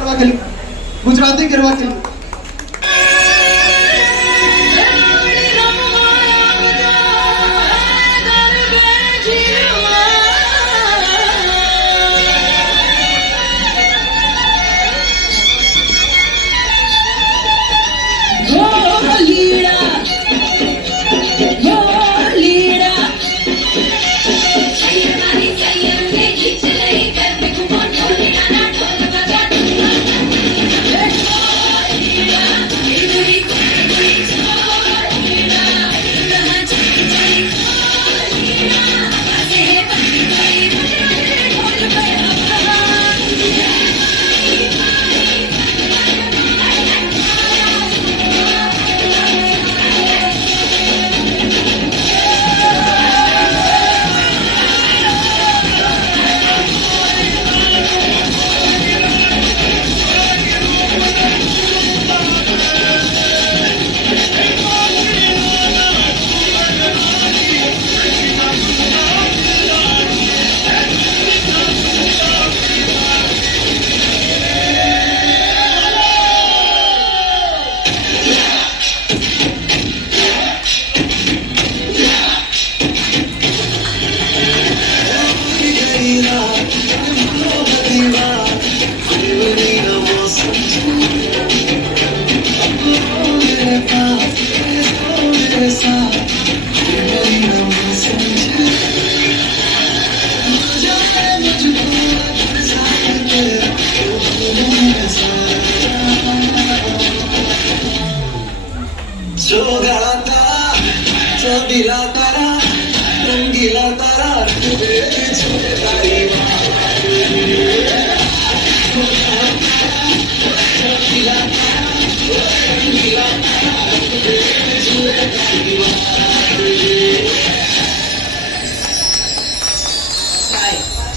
કરવા ખેલી ગુજરાતી કરવા ખેલી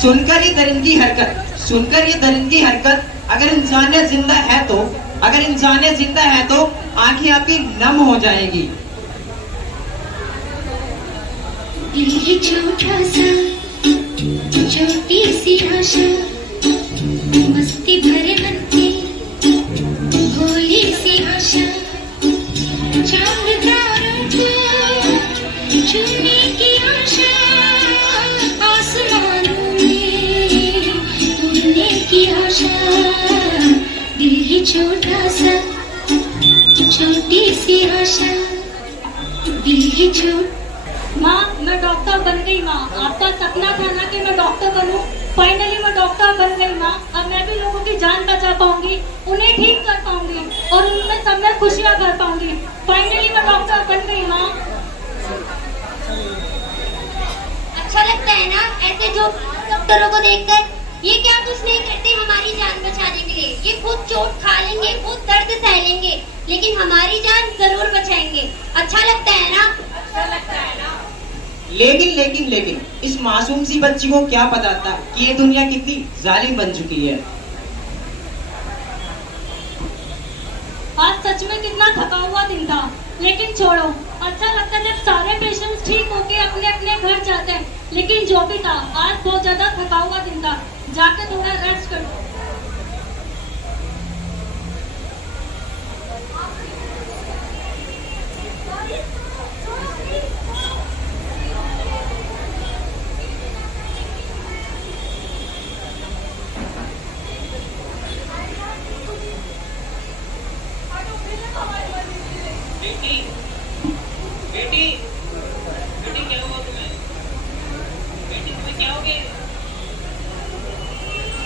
सुनकर ये दरिंदगी हरकत अगर इंसानियत जिंदा है तो आंखें आपकी नम हो जाएगी। ये छोटा सा छोटी सी आशा मस्ती भरे मन की भोली सी आशा चांद तारों को छूने की आशा आसमानों में उड़ने की आशा दिल ही छोटा सा छोटी सी आशा दिल ही छोटा। माँ मैं डॉक्टर बन गई माँ, आपका सपना था ना कि मैं डॉक्टर बनूं, फाइनली मैं डॉक्टर बन गई माँ। अब मैं भी लोगों की जान बचा पाऊंगी, उन्हें ठीक कर पाऊंगी और उनमें सब में खुशियाँ कर पाऊंगी। फाइनली मैं डॉक्टर बन गई माँ। अच्छा लगता है ना ऐसे जो डॉक्टरों को देखकर, ये क्या कुछ नहीं करते हमारी जान बचाने के लिए, ये खुद चोट खा लेंगे, खुद दर्द सह लेंगे, लेकिन हमारी जान जरूर बचाएंगे। अच्छा लगता है ना? अच्छा लगता है ना? लेकिन इस मासूम सी बच्ची को क्या पता था कि ये दुनिया कितनी जालिम बन चुकी है। आज सच में कितना थका हुआ दिन था, लेकिन छोड़ो, अच्छा लगता है जब सारे पेशेंट्स ठीक होके अपने अपने घर जाते हैं। लेकिन जो भी था, आज बहुत ज्यादा थका हुआ दिन था, जाके थोड़ा रेस्ट करो। बेटी क्या हुआ तुम्हें? बेटी तुम्हें क्या हो गया?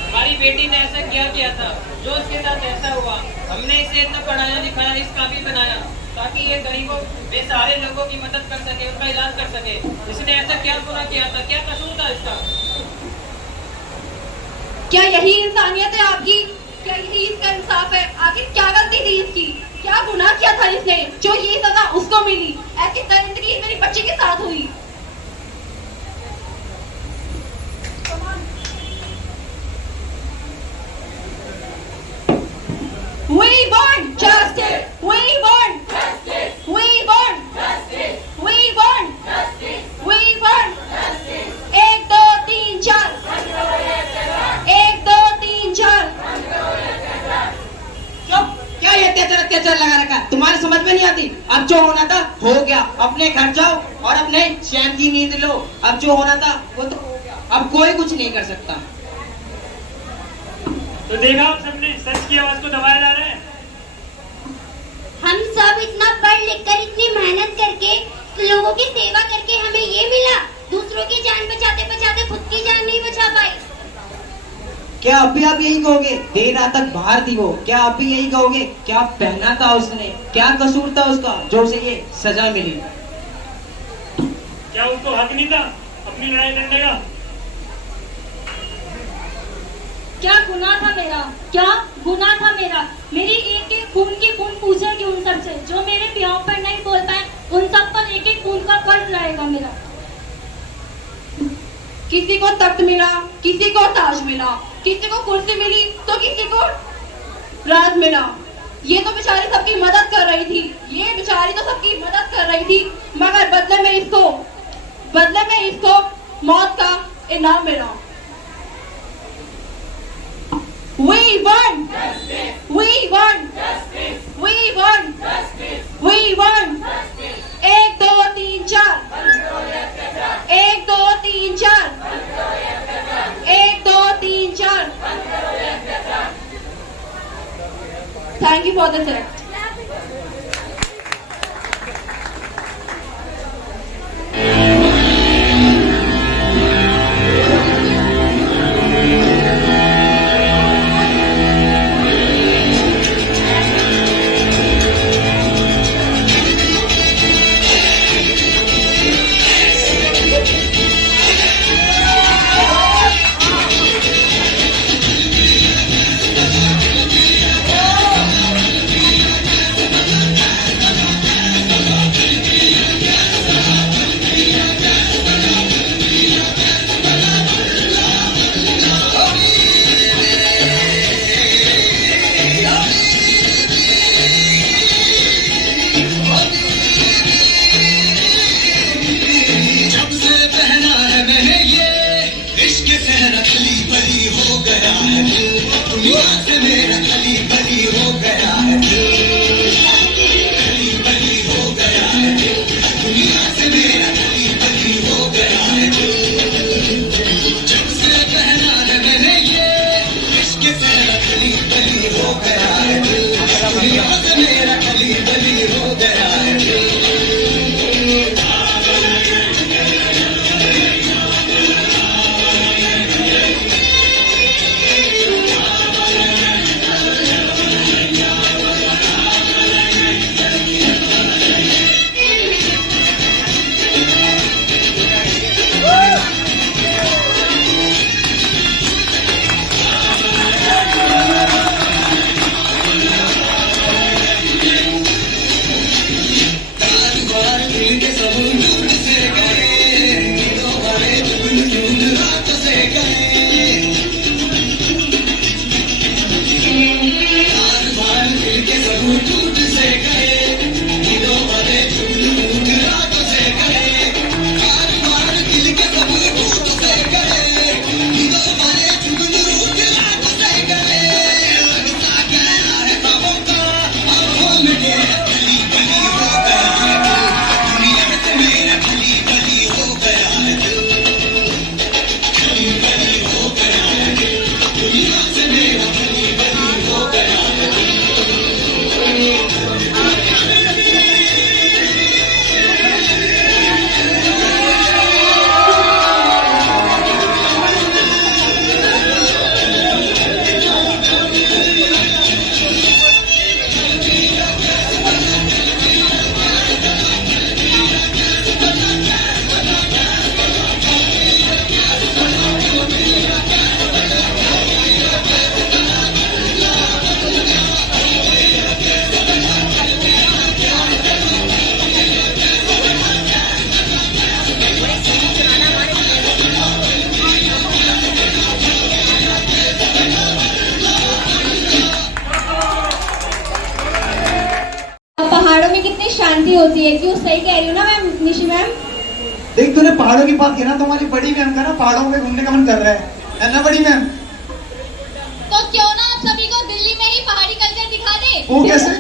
हमारी बेटी ने ऐसा किया था जो उसके साथ ऐसा हुआ। हमने इसे इतना पढ़ाया लिखाया, इस काबिल बनाया ताकि ये गरीबों बेसहारे लोगों की मदद कर सके, उनका इलाज कर सके। इसने ऐसा क्या गुनाह किया था? क्या कसूर था इसका? क्या यही इंसानियत है आपकी? क्या यही इसका इंसाफ है? आखिर क्या गलती थी इसकी? क्या गुनाह किया था इसने जो ये सजा उसको मिली? ऐसी दरिंदगी मेरी बच्ची के साथ हुई। We want justice. We want justice. We want justice. We want justice. We want justice. 1 2 3 4 1 2 3 4 अत्याचार लगा रखा है, तुम्हारे समझ में नहीं आती। अब जो होना था हो गया, अपने घर जाओ और अपने चैन की नींद लो। अब जो होना था वो तो हो गया, अब कोई कुछ नहीं कर सकता। तो देखा आप सबने, सच की आवाज को दबाया जा रहा है। हम सब इतना पढ़ लिख कर, इतनी मेहनत करके, लोगों की सेवा करके हमें ये मिला, दूसरों की जान बचाते बचाते खुद की जान नहीं बचा पाए। क्या अब भी आप यही कहोगे देर रात तक बाहर थी वो? क्या अब भी यही कहोगे क्या पहना था उसने, क्या कसूर था उसका जो उसे ये सजा मिली? क्या उसको हक नहीं था अपनी लड़ाई लड़ने का? क्या गुनाह था मेरा, क्या गुनाह था मेरा? मेरी एक एक खून की बूंद पूछेगी उन सब से जो मेरे पियाओं पर नहीं बोल पाए, उन सब पर एक एक खून का कर्ज रहेगा मेरा। किसी को तख्त मिला, किसी को ताज मिला, किसी को कुर्सी मिली तो किसी को राज मिला। ये तो बेचारी सबकी मदद कर रही थी, ये बेचारी तो सबकी मदद कर रही थी, मगर बदले में इसको मौत का इनाम मिला। We won! We won! We won! We won! 1 2 3 4 1 2 3 4 1 2 3 4 Thank you for this act. पहाड़ों में कितनी शांति होती है, क्यों? सही कह रही हूँ ना मैम, निशी मैम? देख तूने पहाड़ों की बात की ना, तुम्हारी बड़ी मैम का ना पहाड़ों में घूमने का मन कर रहा है ना बड़ी मैम? तो क्यों ना आप सभी को दिल्ली में ही पहाड़ी कल्चर दिखा दे? वो कैसे?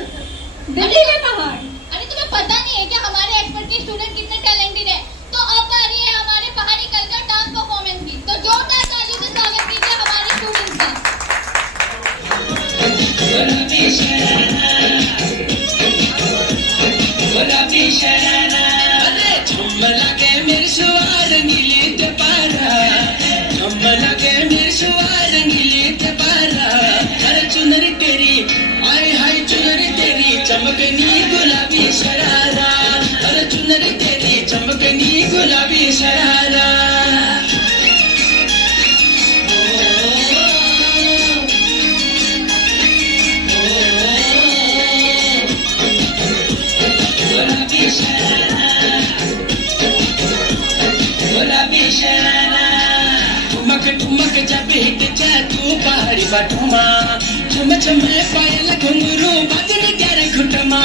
गुलाबी शरारा अरे झुम्मला के मेरे सुवार नीले ते पारा झुम्मला के मेरे सुवार नीले ते पारा अरे चुनरी तेरी आए हाय चुनरी तेरी चमकनी गुलाबी शरारा अरे चुनरी तेरी चमकनी गुलाबी शरारा ठुमक ठुमक जब हिट जा तू पहाड़ी बटुमा झुम झुम पायल घुंघरू बजन ग्यार घुटमा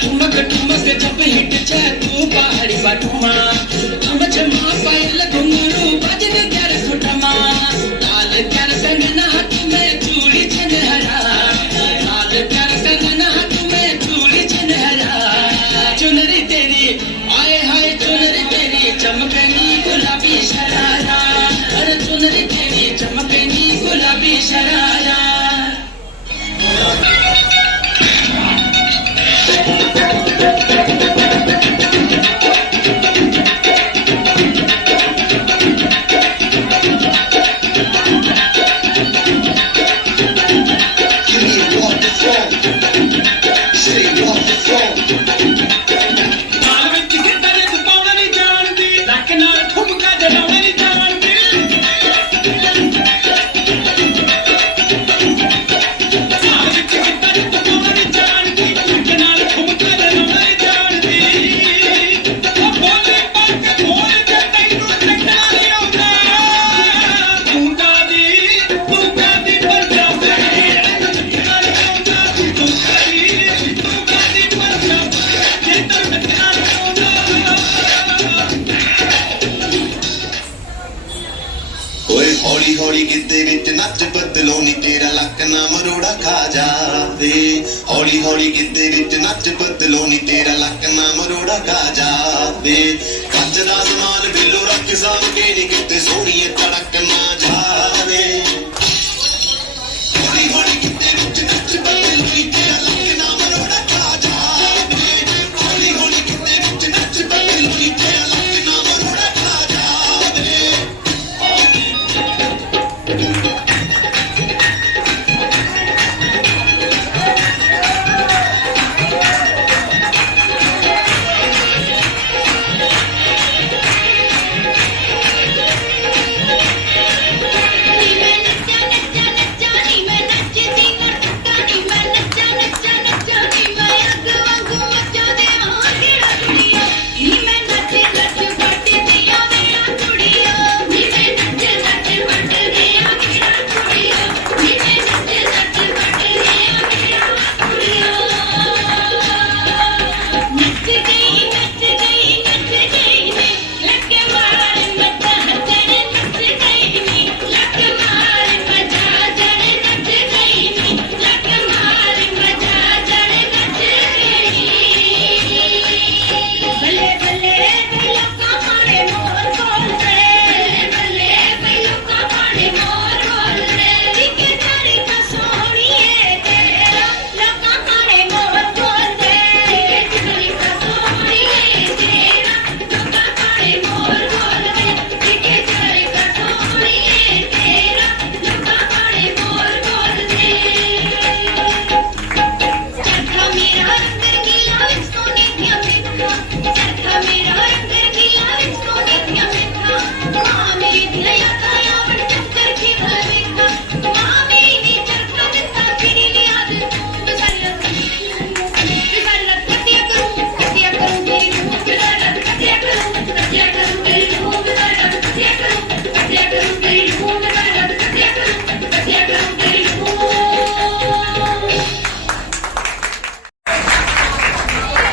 ठुमक ठुमक जब हिट जा तू पहाड़ी बटुमा झुम झुम पायल घुंघरू बजन ग्यार घुटमा लाल प्यार कंगना हाथ में चूड़ी छनहरा लाल प्यार कंगना हाथ में चूड़ी छनहरा चुनरी तेरी आए हाय चुनरी तेरी चमकनी गुलाबी शरारा अरे चुनरी तेरी चमकनी गुलाबी शरारा हौली हौली गिद्दे विच नच बदलो नी तेरा लक ना मरोड़ा खा जावे हौली हौली गिद्दे विच नच बदलो नी तेरा लक ना मरोड़ा खा जावे कंच दा समान बिल्लो रख साम के नी किते सोहणीए तड़क ना जावे हौली हौली गिद्दे विच नच बदलो नी तेरा लक ना मरोड़ा खा जावे हौली हौली गिद्दे विच नच बदलो नी तेरा लक ना मरोड़ा खा जावे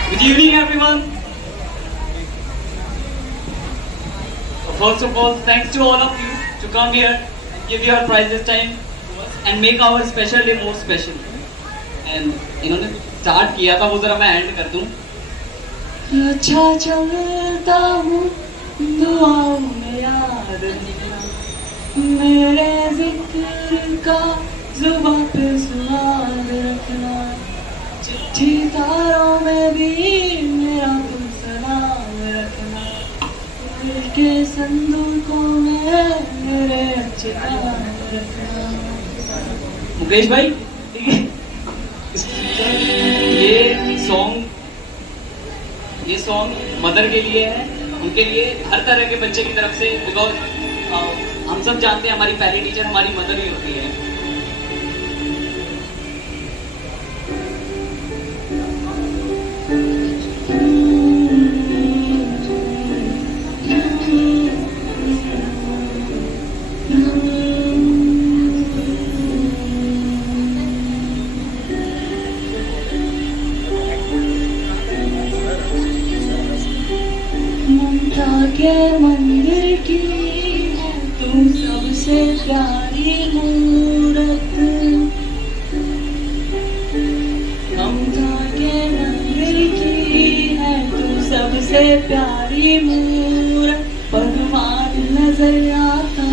Good evening, everyone. First of all, thanks to all of you to come here and give your precious time to us and make our special day more special. And इन्होंने स्टार्ट किया था वो जरा मैं and कर दूं. अच्छा चलता हूँ दुआओं में याद रखना मेरे जिक्र का जुबां पे सुहाग रखना, चिट्ठी तारों में भी मेरा तुम सलाम रखना, दिल के संदूकों में मेरे अच्छे काम रखना। मुकेश भाई ये सॉन्ग मदर के लिए है, उनके लिए हर तरह के बच्चे की तरफ से, बिकॉज हम सब जानते हैं हमारी पहली टीचर हमारी मदर ही होती है। के मंदिर की है तू सबसे प्यारी मूरत, ममता के मंदिर की है तू सबसे प्यारी मूरत, भगवान नजर आता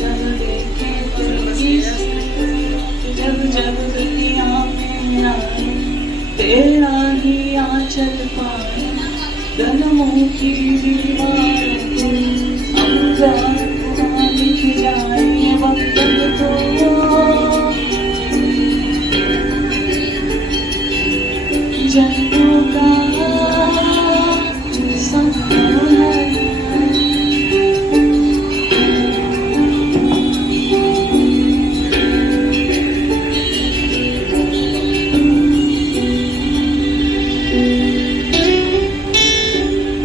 जब देखे तेरी सूरत, जब जब दुनिया में आए तेरा ही आंचल पाए, जन्मों की दीवार हम लिख जाए वक्त तो, जन्मों का सपना है।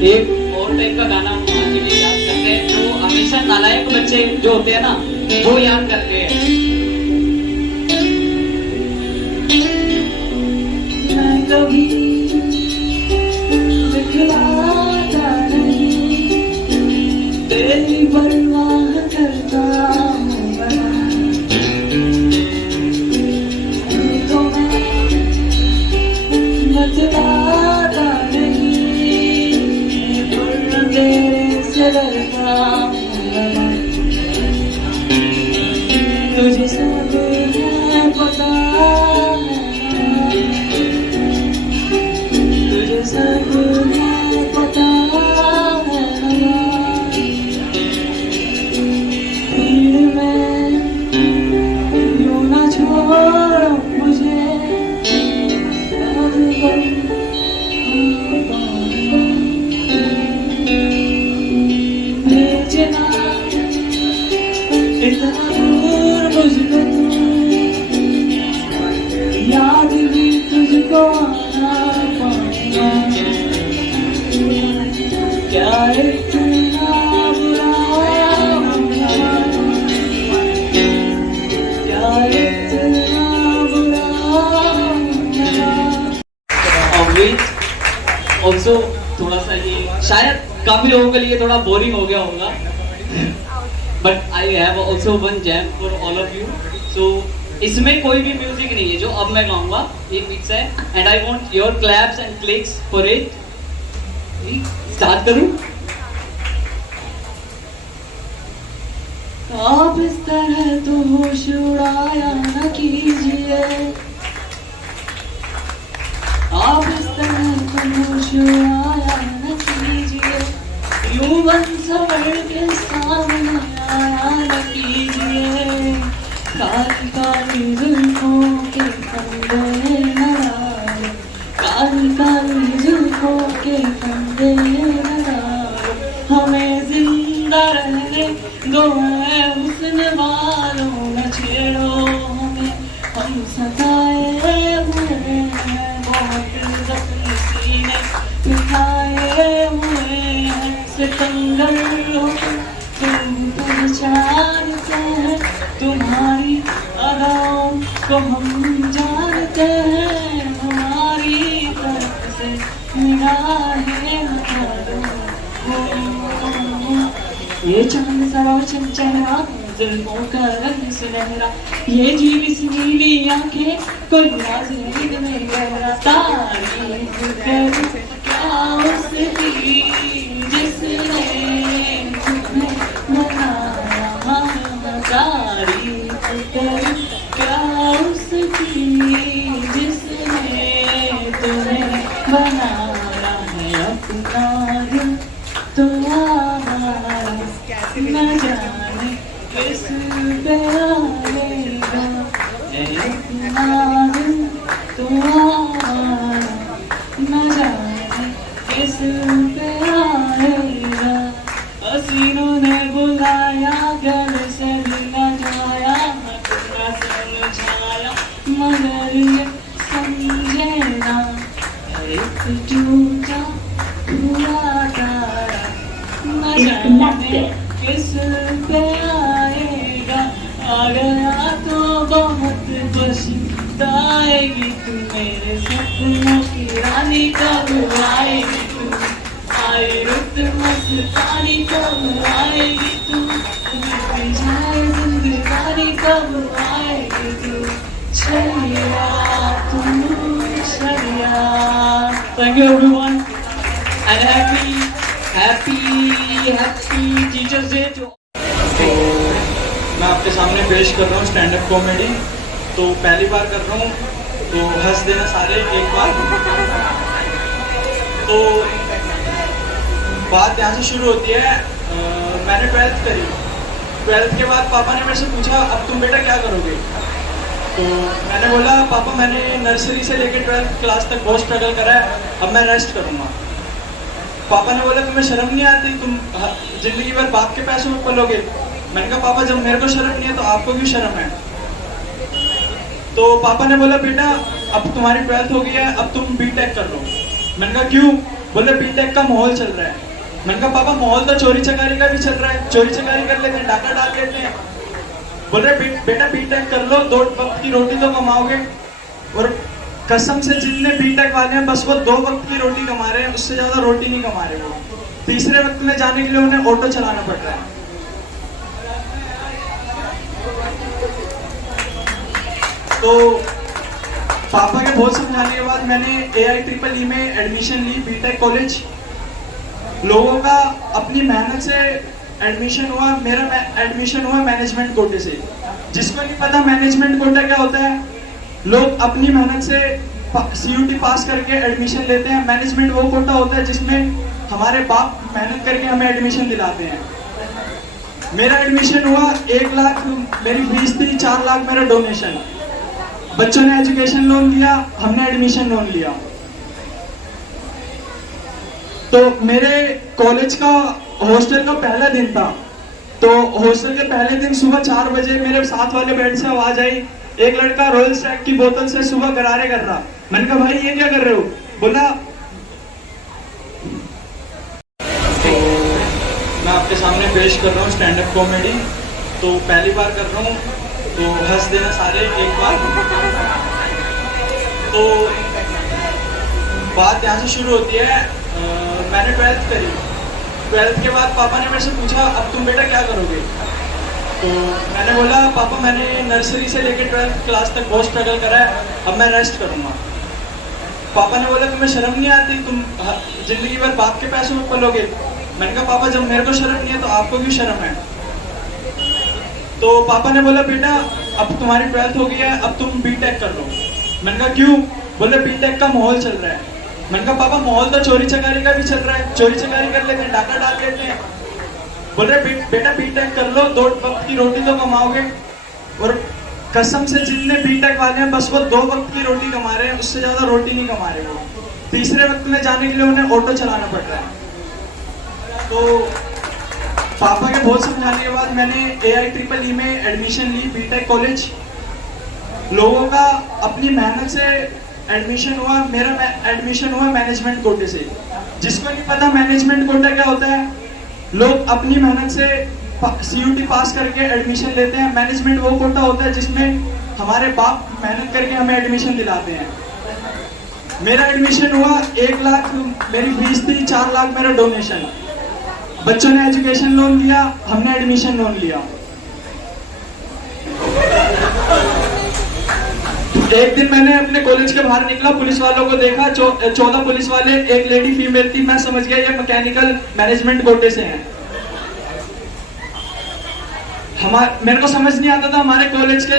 एक और टाइप का गाना हम के लिए याद करते हैं, जो हमेशा नालायक बच्चे जो होते हैं ना वो याद करते हैं। मैं कभी दिखलाता नहीं, तेरी परवाह करता हूँ तो मैं बतलाता तेरे से डरता तुझे सब है पता, तुझे सब है पता भीड़ में यूं ना छोड़ो मुझे, इतना दूर मुझको याद भी तुझको आना पाऊंगा, क्या इतना बुरा होगा, क्या इतना बुरा होगा। ऑल्सो थोड़ा सा ये शायद काफी लोगों के लिए थोड़ा बोरिंग हो गया होगा, but I have also one gem for all of you. So इसमें कोई भी म्यूजिक नहीं है जो अब मैं गाऊंगा, ये मिक्स है and I want your claps and clicks for it. Start करूं? आप इस तरह तो होश उड़ाया न कीजिए, आप इस तरह तो होश उड़ाया न कीजिए, यूं बन सवर के सामने आया न कीजिए, काली काली जुल्फों के फंदे न डालो, काली काली जुल्फों के फंदे न डालो, हमें जिंदा रहने दो है हुस्न वालों, न छेड़ो हमें हम सताए हुए हैं, बहुत जख्म सीने दिखाए हुए हैं, सितंगर हो तुम पहचानते हैं, तुम्हारी अदाओं को हम जानते हैं, हमारी तरफ से निगाहें हटा दो, ये चांद सा रोशन चेहरा, जुल्फों का रंग सुनहरा, ये झीली सी नीली आंखें, कोई राज नींद में गहरा, तारीफ करूं क्या उसकी जिसने तुम्हें बनाया, तारीफ करूं पे आएगा इतना दिन तू आना न जाने किस पे आएगा हसीनों ने बुलाया गले से मिला जाया न समझाया मगर ये समझे ना एक टूटा हुआ तारा न जाने किस पे आएगा आ गया तो बहुत पछताएगी तू मेरे सपनों की रानी कब आएगी तू आई रुत मस्तानी कब आएगी तू बीत जाए जिंदगानी कब आएगी तू चलिया तू चलिया thank you everyone and happy teachers day to तो मैं आपके सामने पेश कर रहा हूँ स्टैंड अप कॉमेडी। तो पहली बार कर रहा हूँ तो हंस देना सारे एक बार। तो बात यहाँ से शुरू होती है। मैंने 12th करी। 12th के बाद पापा ने मेरे से पूछा अब तुम बेटा क्या करोगे। तो मैंने बोला पापा मैंने नर्सरी से लेकर 12th क्लास तक बहुत स्ट्रगल करा है, अब मैं रेस्ट करूँगा। पापा ने बोला तुम्हें शर्म नहीं आती, तुम जिंदगी भर बाप के पैसों में पलोगे। मैंने कहा पापा जब मेरे को शर्म नहीं है तो आपको क्यों शर्म है। तो पापा ने बोला बेटा अब तुम्हारी 12th हो गई है, अब तुम बीटेक कर लो। मैंने कहा क्यों। बोले बीटेक का माहौल चल रहा है। मैंने कहा पापा माहौल तो चोरी चकारी का भी चल रहा है, चोरी चकारी कर लेते हैं, डाका डाल लेते हैं। बोल रहे बेटा बीटेक कर लो, 2 वक्त की रोटी तो कमाओगे। और कसम से जितने बीटेक वाले हैं बस वो 2 वक्त की रोटी कमा रहे हैं, उससे ज्यादा रोटी नहीं कमा रहे। वो तीसरे वक्त में जाने के लिए उन्हें ऑटो चलाना पड़ रहा है। तो पापा के बहुत समझाने के बाद मैंने AIEEE में एडमिशन ली, बीटेक कॉलेज। लोगों का अपनी मेहनत से एडमिशन हुआ, मेरा एडमिशन हुआ मैनेजमेंट कोटे से। जिसको नहीं पता मैनेजमेंट कोटा क्या होता है, लोग अपनी मेहनत से CUT पास करके एडमिशन लेते हैं। मैनेजमेंट वो कोटा होता है जिसमें हमारे बाप मेहनत करके हमें एडमिशन दिलाते हैं। मेरा एडमिशन हुआ, 1 लाख मेरी फीस थी, 4 लाख मेरा डोनेशन। बच्चों ने एजुकेशन लोन लिया, हमने एडमिशन लोन लिया। तो मेरे कॉलेज का हॉस्टल का पहला दिन था। तो हॉस्टल के पहले दिन सुबह 4 बजे मेरे साथ वाले बेड से आवाज आई, एक लड़का रॉयल स्टैग की बोतल से सुबह गरारे कर रहा। मैंने कहा भाई ये क्या कर रहे हो। बोला तो मैं आपके सामने पेश कर रहा हूँ स्टैंड अप कॉमेडी। तो पहली बार कर रहा हूँ तो हंस देना सारे एक बार। तो बात यहाँ से शुरू होती है। मैंने 12th करी। 12th के बाद पापा ने मेरे से पूछा अब तुम बेटा क्या करोगे। तो मैंने बोला पापा मैंने नर्सरी से लेकर 12th क्लास तक बहुत स्ट्रगल करा है, अब मैं रेस्ट करूँगा। पापा ने बोला तुम्हें शर्म नहीं आती, तुम जिंदगी भर बाप के पैसों में पलोगे। मैंने कहा पापा जब मेरे को शर्म नहीं है तो आपको क्यों शर्म है। तो पापा ने बोला बेटा अब तुम्हारी 12th हो गई है, अब तुम बीटेक कर लो। मैंने कहा क्यों। बोले बीटेक का माहौल चल रहा है। मैंने कहा पापा माहौल तो चोरी चकारी का भी चल रहा है, चोरी चकारी कर लेते हैं, डाका डाल लेते हैं। बोल रहे बेटा बीटेक कर लो, 2 वक्त की रोटी तो कमाओगे। और कसम से जितने बीटेक वाले हैं बस वो 2 वक्त की रोटी कमा रहे हैं, उससे ज्यादा रोटी नहीं कमा रहे। वो तीसरे वक्त में जाने के लिए उन्हें ऑटो चलाना पड़ रहा है। तो पापा के बहुत समझाने के बाद मैंने AIEEE में एडमिशन ली, बीटेक कॉलेज। लोगों का अपनी मेहनत से एडमिशन हुआ, मेरा एडमिशन हुआ मैनेजमेंट कोटे से। जिसको नहीं पता मैनेजमेंट कोटा क्या होता है, लोग अपनी मेहनत से CUT पास करके एडमिशन लेते हैं। मैनेजमेंट वो कोटा होता है जिसमें हमारे बाप मेहनत करके हमें एडमिशन दिलाते हैं। मेरा एडमिशन हुआ, 1 लाख मेरी फीस थी, 4 लाख मेरा डोनेशन। बच्चों ने एजुकेशन लोन लिया, हमने एडमिशन लोन लिया। एक दिन मैंने अपने कॉलेज के बाहर निकला, पुलिस वालों को देखा, 14 पुलिस वाले, एक लेडी फीमेल थी। मैं समझ गया ये मैकेनिकल मैनेजमेंट कोटे से हैं। मेरे को समझ नहीं आता था हमारे कॉलेज के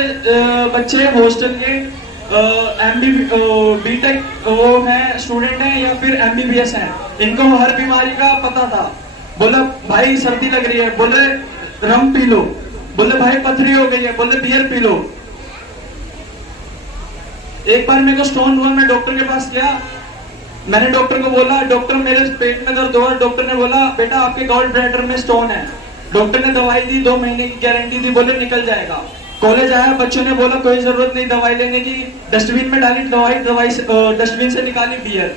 बच्चे हॉस्टल के बीटेक वो है स्टूडेंट हैं या फिर MBBS हैं। इनको हर बीमारी का पता था। बोला भाई सर्दी लग रही है, बोले रम पी लो। बोले भाई पथरी हो गई है, बोले बियर पी लो। एक बार मेरे को स्टोन हुआ, मैं डॉक्टर के पास गया, मैंने डॉक्टर को बोला डॉक्टर मेरे पेट में दर्द हुआ। डॉक्टर ने बोला बेटा आपके गॉल ब्लैडर में स्टोन है। डॉक्टर ने दवाई दी, 2 महीने की गारंटी दी, बोले निकल जाएगा। कॉलेज आया, बच्चों ने बोला कोई जरूरत नहीं दवाई लेने की, डस्टबिन में डाली दवाई डस्टबिन से निकाली बियर,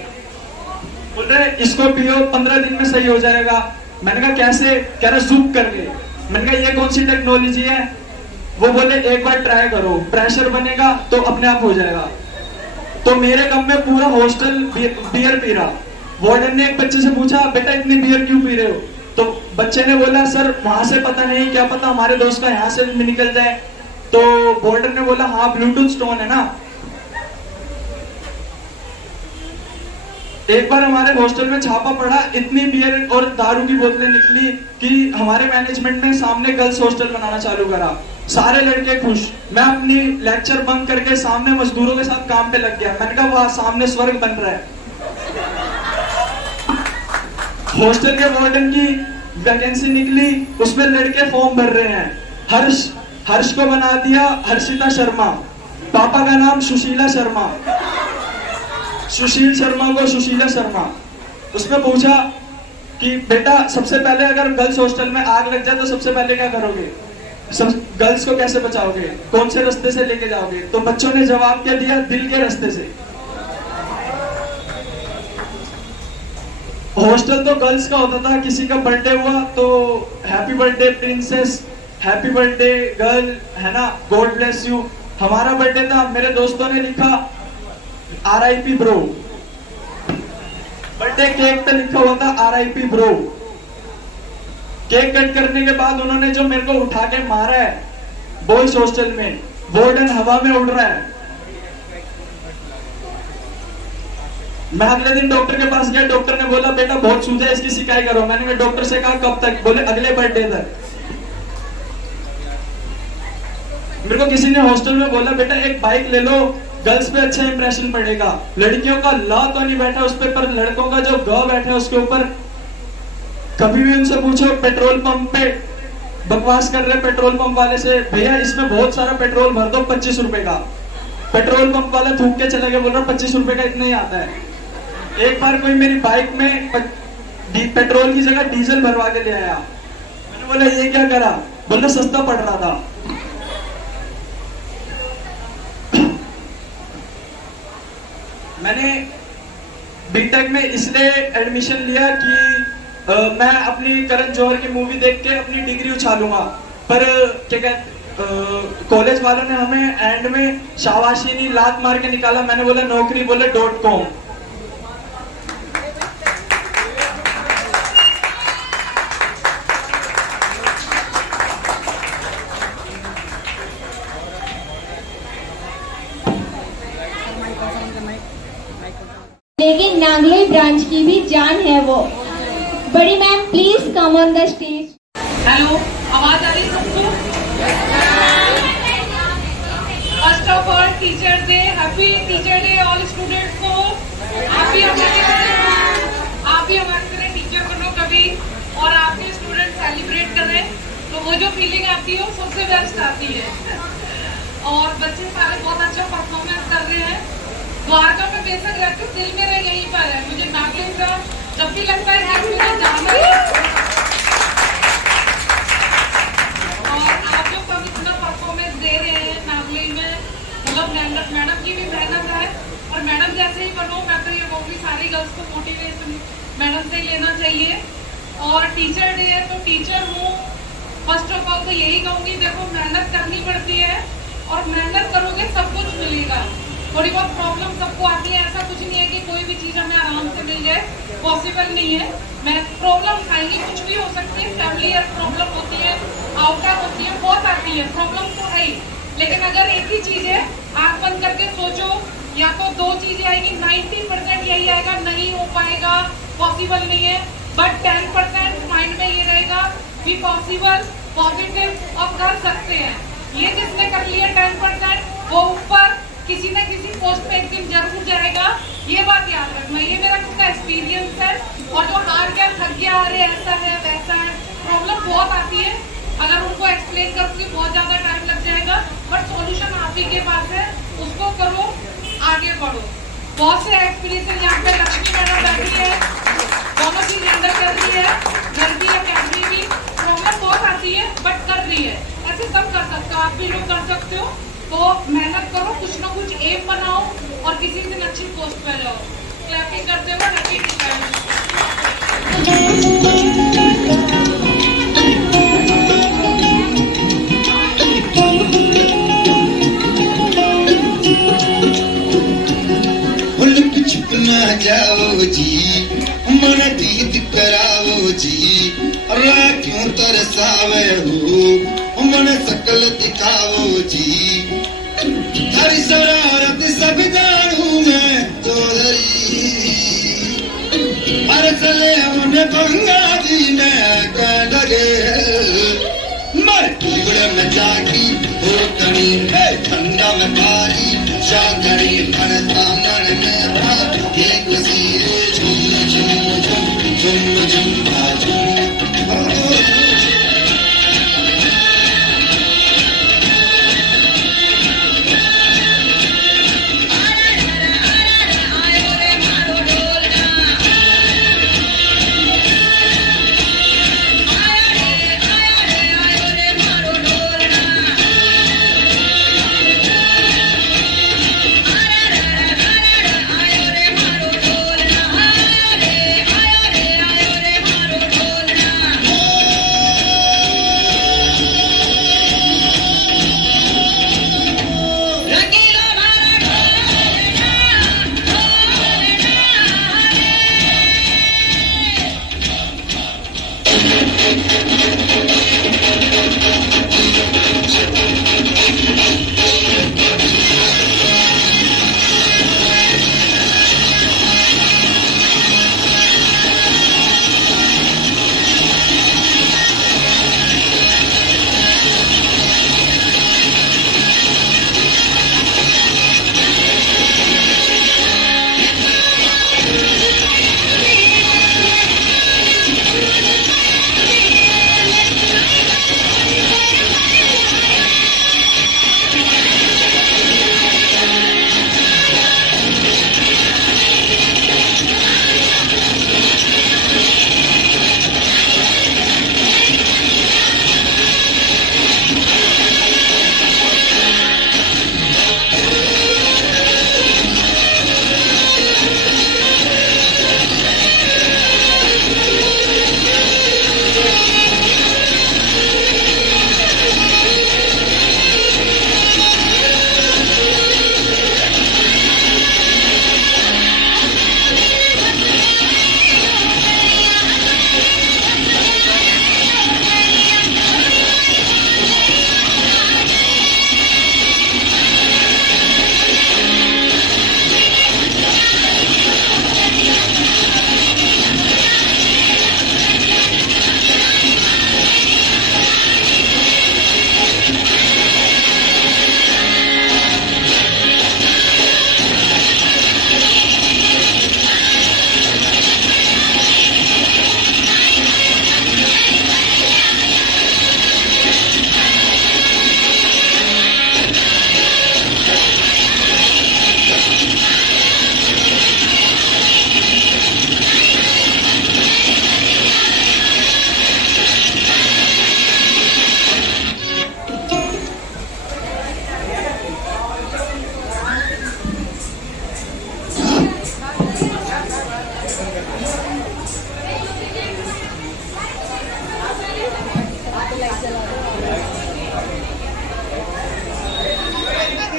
बोल रहे इसको पियो 15 दिन में सही हो जाएगा। मैंने कहा कैसे? कह रहा सूप करके। मैंने कहा ये कौन सी टेक्नोलॉजी है? वो बोले एक बार ट्राई करो, प्रेशर बनेगा तो अपने आप हो जाएगा। तो मेरे कम में पूरा हॉस्टल बियर पी रहा। वार्डन ने एक बच्चे से पूछा बेटा इतनी बियर क्यों पी रहे हो? तो बच्चे ने बोला सर वहां से पता नहीं, क्या पता हमारे दोस्त का यहाँ से भी निकल जाए। तो वार्डन ने बोला हाँ ब्लूटूथ स्टोन है ना। एक बार हमारे हॉस्टल में छापा पड़ा, इतनी बियर और दारू की बोतलें निकली कि हमारे मैनेजमेंट ने सामने गर्ल्स हॉस्टल बनाना चालू करा। सारे लड़के खुश। मैं अपनी लेक्चर बंद करके सामने मजदूरों के साथ काम पे लग गया। मैंने कहा वहां सामने स्वर्ग बन रहा है। हॉस्टल के वार्डन की वैकेंसी निकली, उसमें लड़के फॉर्म भर रहे हैं। हर्ष को बना दिया हर्षिता शर्मा, पापा का नाम सुशीला शर्मा, सुशील शर्मा को सुशीला शर्मा। उसमें पूछा कि बेटा सबसे पहले अगर गर्ल्स हॉस्टल में आग लग जाए तो सबसे पहले क्या करोगे? गर्ल्स को कैसे बचाओगे? कौन से रास्ते से लेके जाओगे? तो बच्चों ने जवाब क्या दिया? दिल के रास्ते से। हॉस्टल तो गर्ल्स का होता था, किसी का बर्थडे हुआ तो happy birthday princess, happy birthday girl, है ना, गॉड ब्लेस यू। हमारा बर्थडे था, मेरे दोस्तों ने लिखा RIP ब्रो। बर्थडे केक पे लिखा हुआ था RIP ब्रो। केक कट करने के बाद उन्होंने जो मेरे को उठा के मारा है बॉयज हॉस्टल में, वार्डन हवा में उड़ रहा है। मैं अगले दिन डॉक्टर के पास गया, डॉक्टर ने बोला बेटा बहुत सूजा है, इसकी शिकायत करो। मैंने कहा डॉक्टर से कहा कब तक? बोले अगले बर्थडे तक। मेरे को किसी ने हॉस्टल में बोला बेटा एक बाइक ले लो, गर्ल्स पे अच्छा इंप्रेशन पड़ेगा। लड़कियों का ल तो नहीं बैठा उस पे, पर लड़कों का जो ग बैठा है उसके ऊपर। कभी भी उनसे पूछो पेट्रोल पंप पे बकवास कर रहे पेट्रोल पंप वाले से, भैया इसमें बहुत सारा पेट्रोल भर दो 25 रुपए का। पेट्रोल पंप वाला थूक के चला गया, बोल रहा 25 रुपए का इतना ही आता है। एक बार कोई मेरी बाइक में पेट्रोल की जगह डीजल भरवा के ले आया। मैंने बोला ये क्या करा? बोला सस्ता पड़ रहा था। मैंने बीटेक में इसलिए एडमिशन लिया कि मैं अपनी करण जौहर की मूवी देख के अपनी डिग्री उछालूंगा, पर क्या कहते कॉलेज वालों ने हमें एंड में शाबाशी नहीं लात मार के निकाला। मैंने बोला नौकरी, बोले .com। लेकिन नांगलोई ब्रांच की भी जान है वो। बड़ी ma'am please come on the stage. Hello, आवाज आ रही है सबको? First of all teacher day, happy teacher day all students को। आप भी हमारे तरह टीचर बनो कभी, और आपके स्टूडेंट सेलिब्रेट करें तो वो जो फीलिंग आती है वो सबसे बेस्ट आती है। और बच्चे सारे बहुत अच्छा परफॉर्मेंस कर रहे हैं। द्वारका में बेशक रहते, दिल मेरा यहीं पर है। मुझे नागलिंग का जब भी लगता है कि मुझे जाना है। और आप लोग सब इतना परफॉर्मेंस दे रहे हैं नागलिंग में, मतलब मैडम की भी मेहनत है। और मैडम जैसे ही बनो, मैं तो ये कहूँगी सारी गर्ल्स को मोटिवेशन मैडम से ही लेना चाहिए। और टीचर डे है तो टीचर हूँ, फर्स्ट ऑफ ऑल तो यही कहूँगी देखो मेहनत करनी पड़ती है, और मेहनत करोगे सब कुछ मिलेगा। थोड़ी बहुत प्रॉब्लम सबको आती है, ऐसा कुछ नहीं है कि कोई भी चीज़ हमें आराम से मिल जाए, पॉसिबल नहीं है। मैं प्रॉब्लम आएंगी, कुछ भी हो सकती है, फैमिली प्रॉब्लम होती है, आउटकम होती है, बहुत आती है, प्रॉब्लम तो है ही। लेकिन अगर एक ही चीज़ है, आँख बंद करके सोचो, या तो 2 चीज़ें आएगी, 90% यही आएगा नहीं हो पाएगा, पॉसिबल नहीं है। बट 10% माइंड में ये रहेगा भी पॉसिबल, पॉजिटिव और कर सकते हैं। ये जिसने कर लिया 10%, वो ऊपर किसी न किसी पोस्ट पे एक दिन जरूर जाएगा, ये बात याद रखना। ये मेरा खुद का एक्सपीरियंस है। और जो हार गया, थक गया, अरे ऐसा है वैसा है, प्रॉब्लम बहुत आती है, अगर उनको एक्सप्लेन करूंगी बहुत ज्यादा टाइम लग जाएगा, बट सॉल्यूशन आप ही के पास है, उसको करो, आगे बढ़ो। बहुत से एक्सपीरियंस यहाँ पे लक्ष्मी मैडम बैठी है, दोनों की जेंडर कर रही है, घर की अकेडमी भी, प्रॉब्लम बहुत आती है बट कर रही है। ऐसे सब कर सकते हो, आप भी लोग कर सकते हो। तो मेहनत करो, कुछ ना कुछ एम बनाओ और किसी दिन अच्छी पोस्ट पे जाओ। क्लैपिंग करते हुए हैप्पी छुप ना जाओ जी, मन दीद कराओ जी, रा क्यों तरसावे हो, मन सकल दिखाओ जी। थारी शरारत सब जानू मैं चौधरी, अरसले उन्हें गंगा जी में कह लगे, मर टुकड़े में जागी हो कणी ठंडा में पारी शाकरी पड़ता नड़ में एक सीरे झुम झुम झुम झुम झुम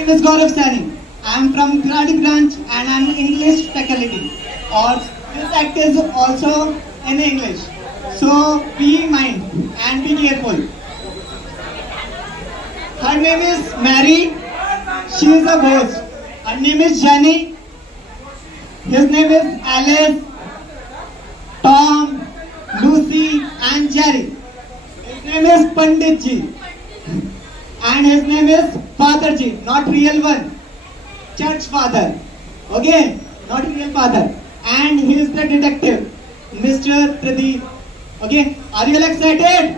name is Gaurav Sani. I am from Karate branch and I am English faculty. Or this act is also in English. So be mind and be careful. Her name is Mary. She is a host. Her name is Jenny. His name is Alice, Tom, Lucy and Jerry. His name is Pandit Ji. And his name is Father Ji, not real one. Church father. Okay, not real father. And he is the detective, Mr. Pradeep. Okay, are you all excited?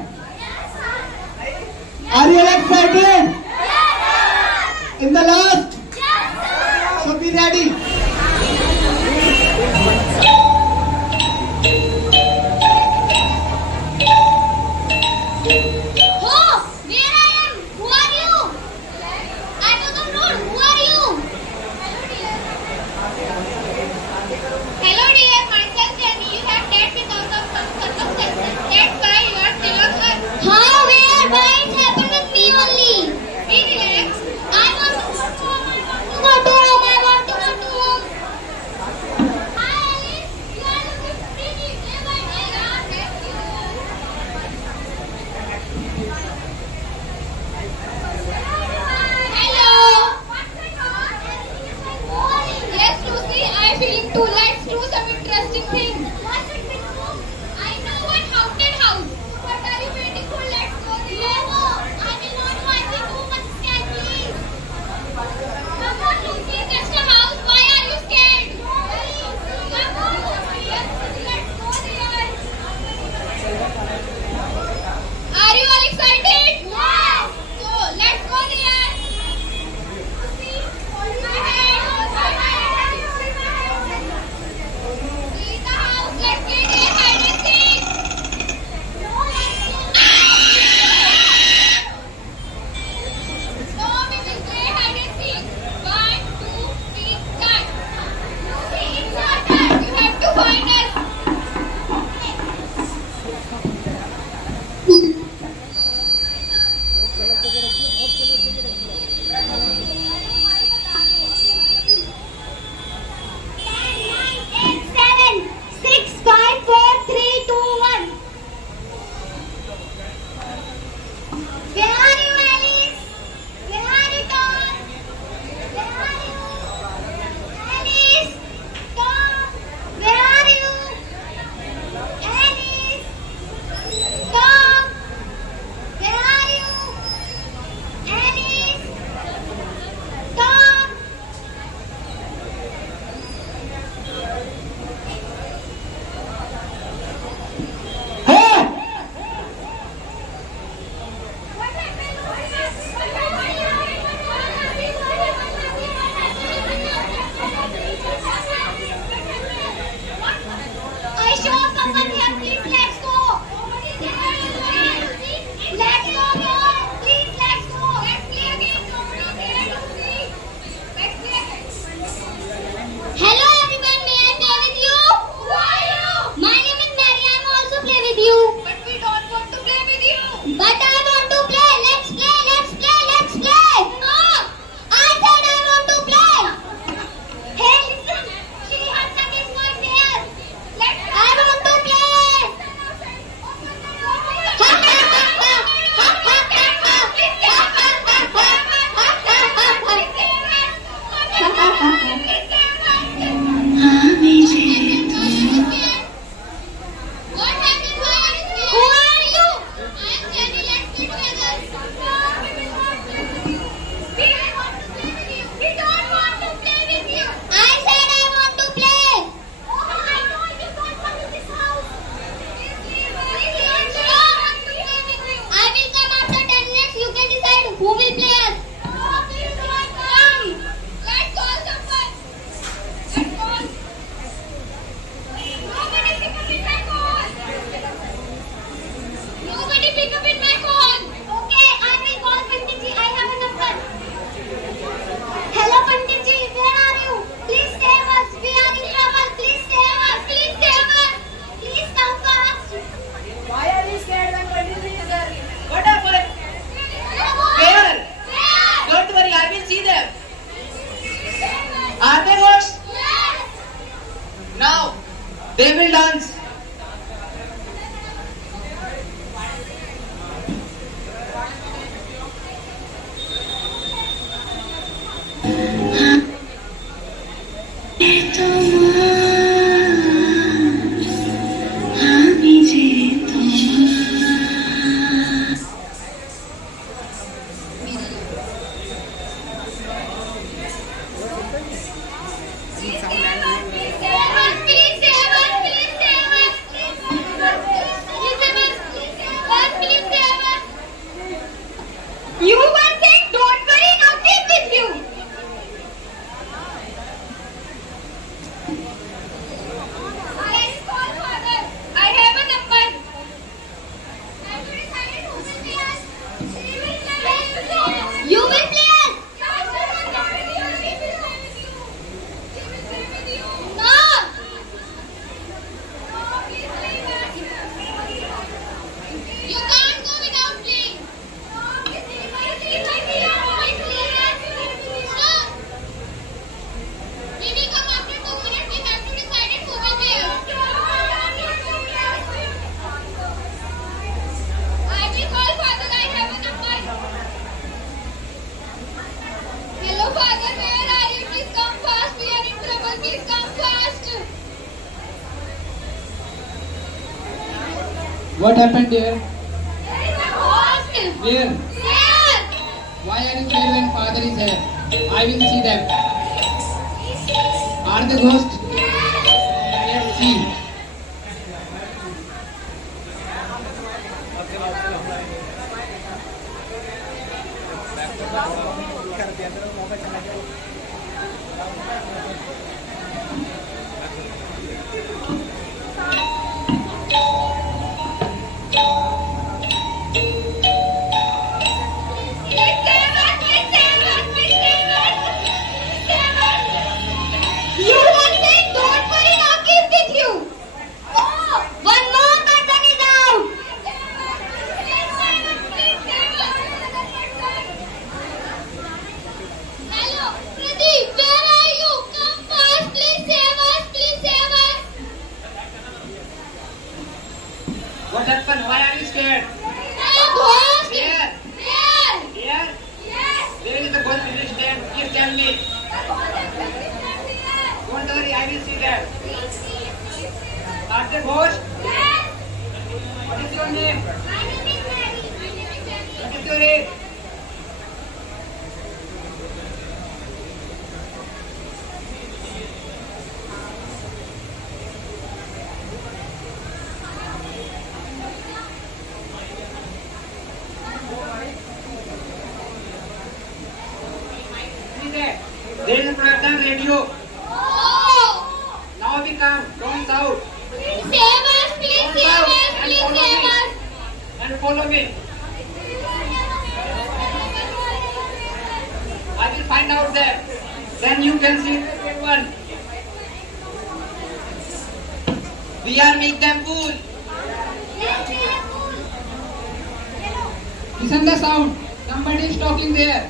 Are you all excited? In the last? So be ready. Oh, where I am? Who are you? I was on road. Who are you? Hello dear, myself Jenny. You have dead because of some circumstances. That's why you are still on earth. How? Where? Why? It happened with me only. Be relaxed. I want to go to home. I want to go to home. I want to go to home. Hi Alice. You are looking pretty. Day by day. God bless you. Hello. What's going on? Everything is like boring. Yes, Lucy. I'm feeling too. Let's do some interesting things. What's it been for? I know one haunted house. What are you waiting for? Let's go there. No, I will not watch it too much scared, please. Come on, Lucy. Just a house. Why are you scared? Come on, Lucy. Let's go there. Are you all excited? Yes. So let's go there. Lucy, hold my hand. Hold my hand. Hold my hand. See the house. Let's get a hide and seek. No, we will play hide and seek. 1, 2, 3, start. Lucy, it's your turn. You have to find us. Where are you, Alice? Where are you, Tom? Where are you? Alice? Tom? Where are you? Alice? Tom? Where are you? Alice? Tom? Hey! What happened? I saw someone here. Please, let's go. Let's go, girl. Please, let's go. Let's play again. Nobody's here to see. Let's play again. Hello, everyone. May I play with you? Who are you? My name is Mary. I'm also play with you. But we don't want to play with you. But I want to play. Let's play. Let's play. Let's play. No. I said I want to play. Hey, listen. Shri Harsha is not there. I want to play. What happened? Who are you? I'm Jenny. Let's play together. We want to play with you. We don't want to play with you. I said I want to play. Oh, I know you don't want to this house. I will come after 10 minutes. You can decide who will play us. Oh, please don't come. Let's call someone. Let's call. Nobody pick up in my call. Nobody pick up in my call. Okay, I will call Pandit ji. I have a number. Hello, Pandit ji. Where are you? Please save us. We are in trouble. Please save us. Please save us. Please come fast. Why are you scared when Pandit is there? What happened? Where? Don't worry, I will see them. Are they ghosts? Yes. Now, they will dance. What happened there? There is a ghost. Where? There. Why are you there when father is here? I will see them. Are the ghosts? Let's see. You one thing, don't worry, Rocky is with you. Oh, one more person is out. Hello, Pradeep, where are you? Come fast, please save us, please save us. What happened? Why are you scared? Hello, ghost. Where? There. Here? Yes. Where is the ghost village then? Please tell me. Don't worry, I will see them. Are they ghost? Yes. What is your name? My name is Mary. What is your age? There is a production radio. Oh. Now we come. Don't shout. Please save us, please Don't save shout. us, please save us. And follow me. I will find out there. Then you can see everyone. We are make them fool. Listen the sound. Somebody is talking there.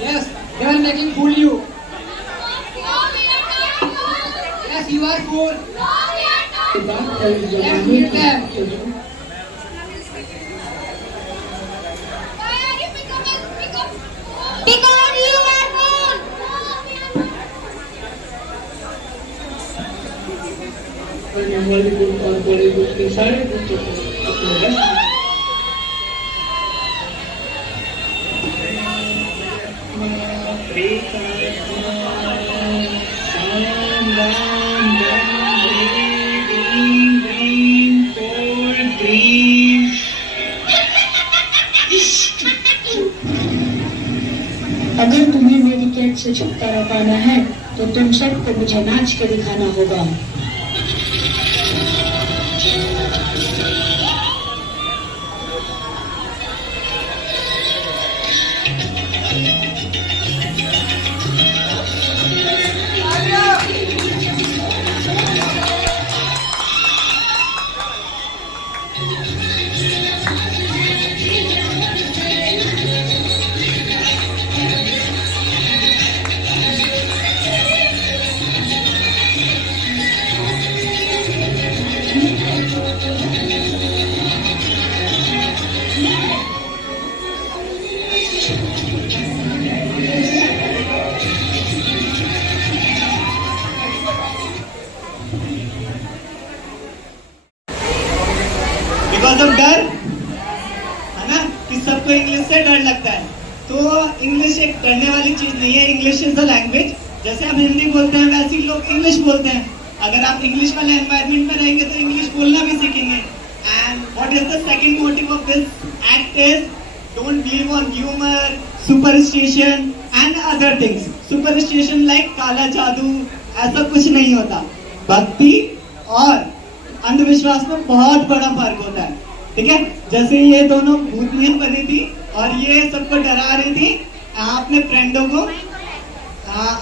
Yes, they are making fool you. Yes, you are fool. Let's meet them. Because you are fool. और बॉलीवुड के सारे बच्चों को अपने अगर तुम्हें मेरी कैद से छुटकारा पाना है तो तुम सबको मुझे नाच के दिखाना होगा। बिकॉज ऑफ डर है ना कि सबको इंग्लिश से डर लगता है। तो इंग्लिश एक डरने वाली चीज नहीं है। English is the language. जैसे हम हिंदी बोलते हैं वैसे ही लोग इंग्लिश बोलते हैं। अगर आप इंग्लिश वाले एनवायरनमेंट में रहेंगे तो इंग्लिश बोलना भी सीखेंगे। And what is the second motive of this act is don't believe on humour, superstition and other things. Superstition like काला जादू, ऐसा कुछ नहीं होता। भक्ति और अंधविश्वास में बहुत बड़ा फर्क होता है। ठीक है, जैसे ये दोनों भूतनियां बनी थी और ये सबको डरा रही थी अपने फ्रेंडों को।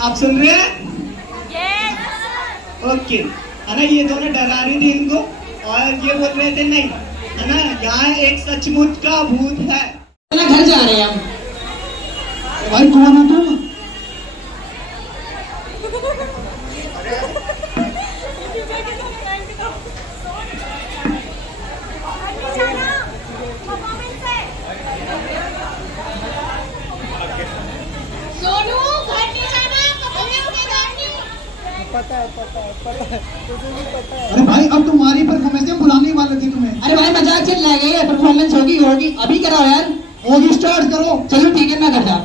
आप सुन रहे हैं? ओके, है ना, ये दोनों डरा रही थी इनको और ये बोल रहे थे नहीं, है ना, यहाँ एक सचमुच का भूत है। घर जा रहे हैं हम। भाई कौन है तुम? सोनू घर नहीं जाना, कपड़े उठे जानी। अरे भाई अब तुम्हारी परफॉर्मेंस है, बुलाने वाले थे तुम्हें। अरे भाई मजाक चल रहा है, परफॉर्मेंस होगी होगी अभी कराओ यार। होगी, स्टार्ट करो। चलो ठीक है, मैं कर जा।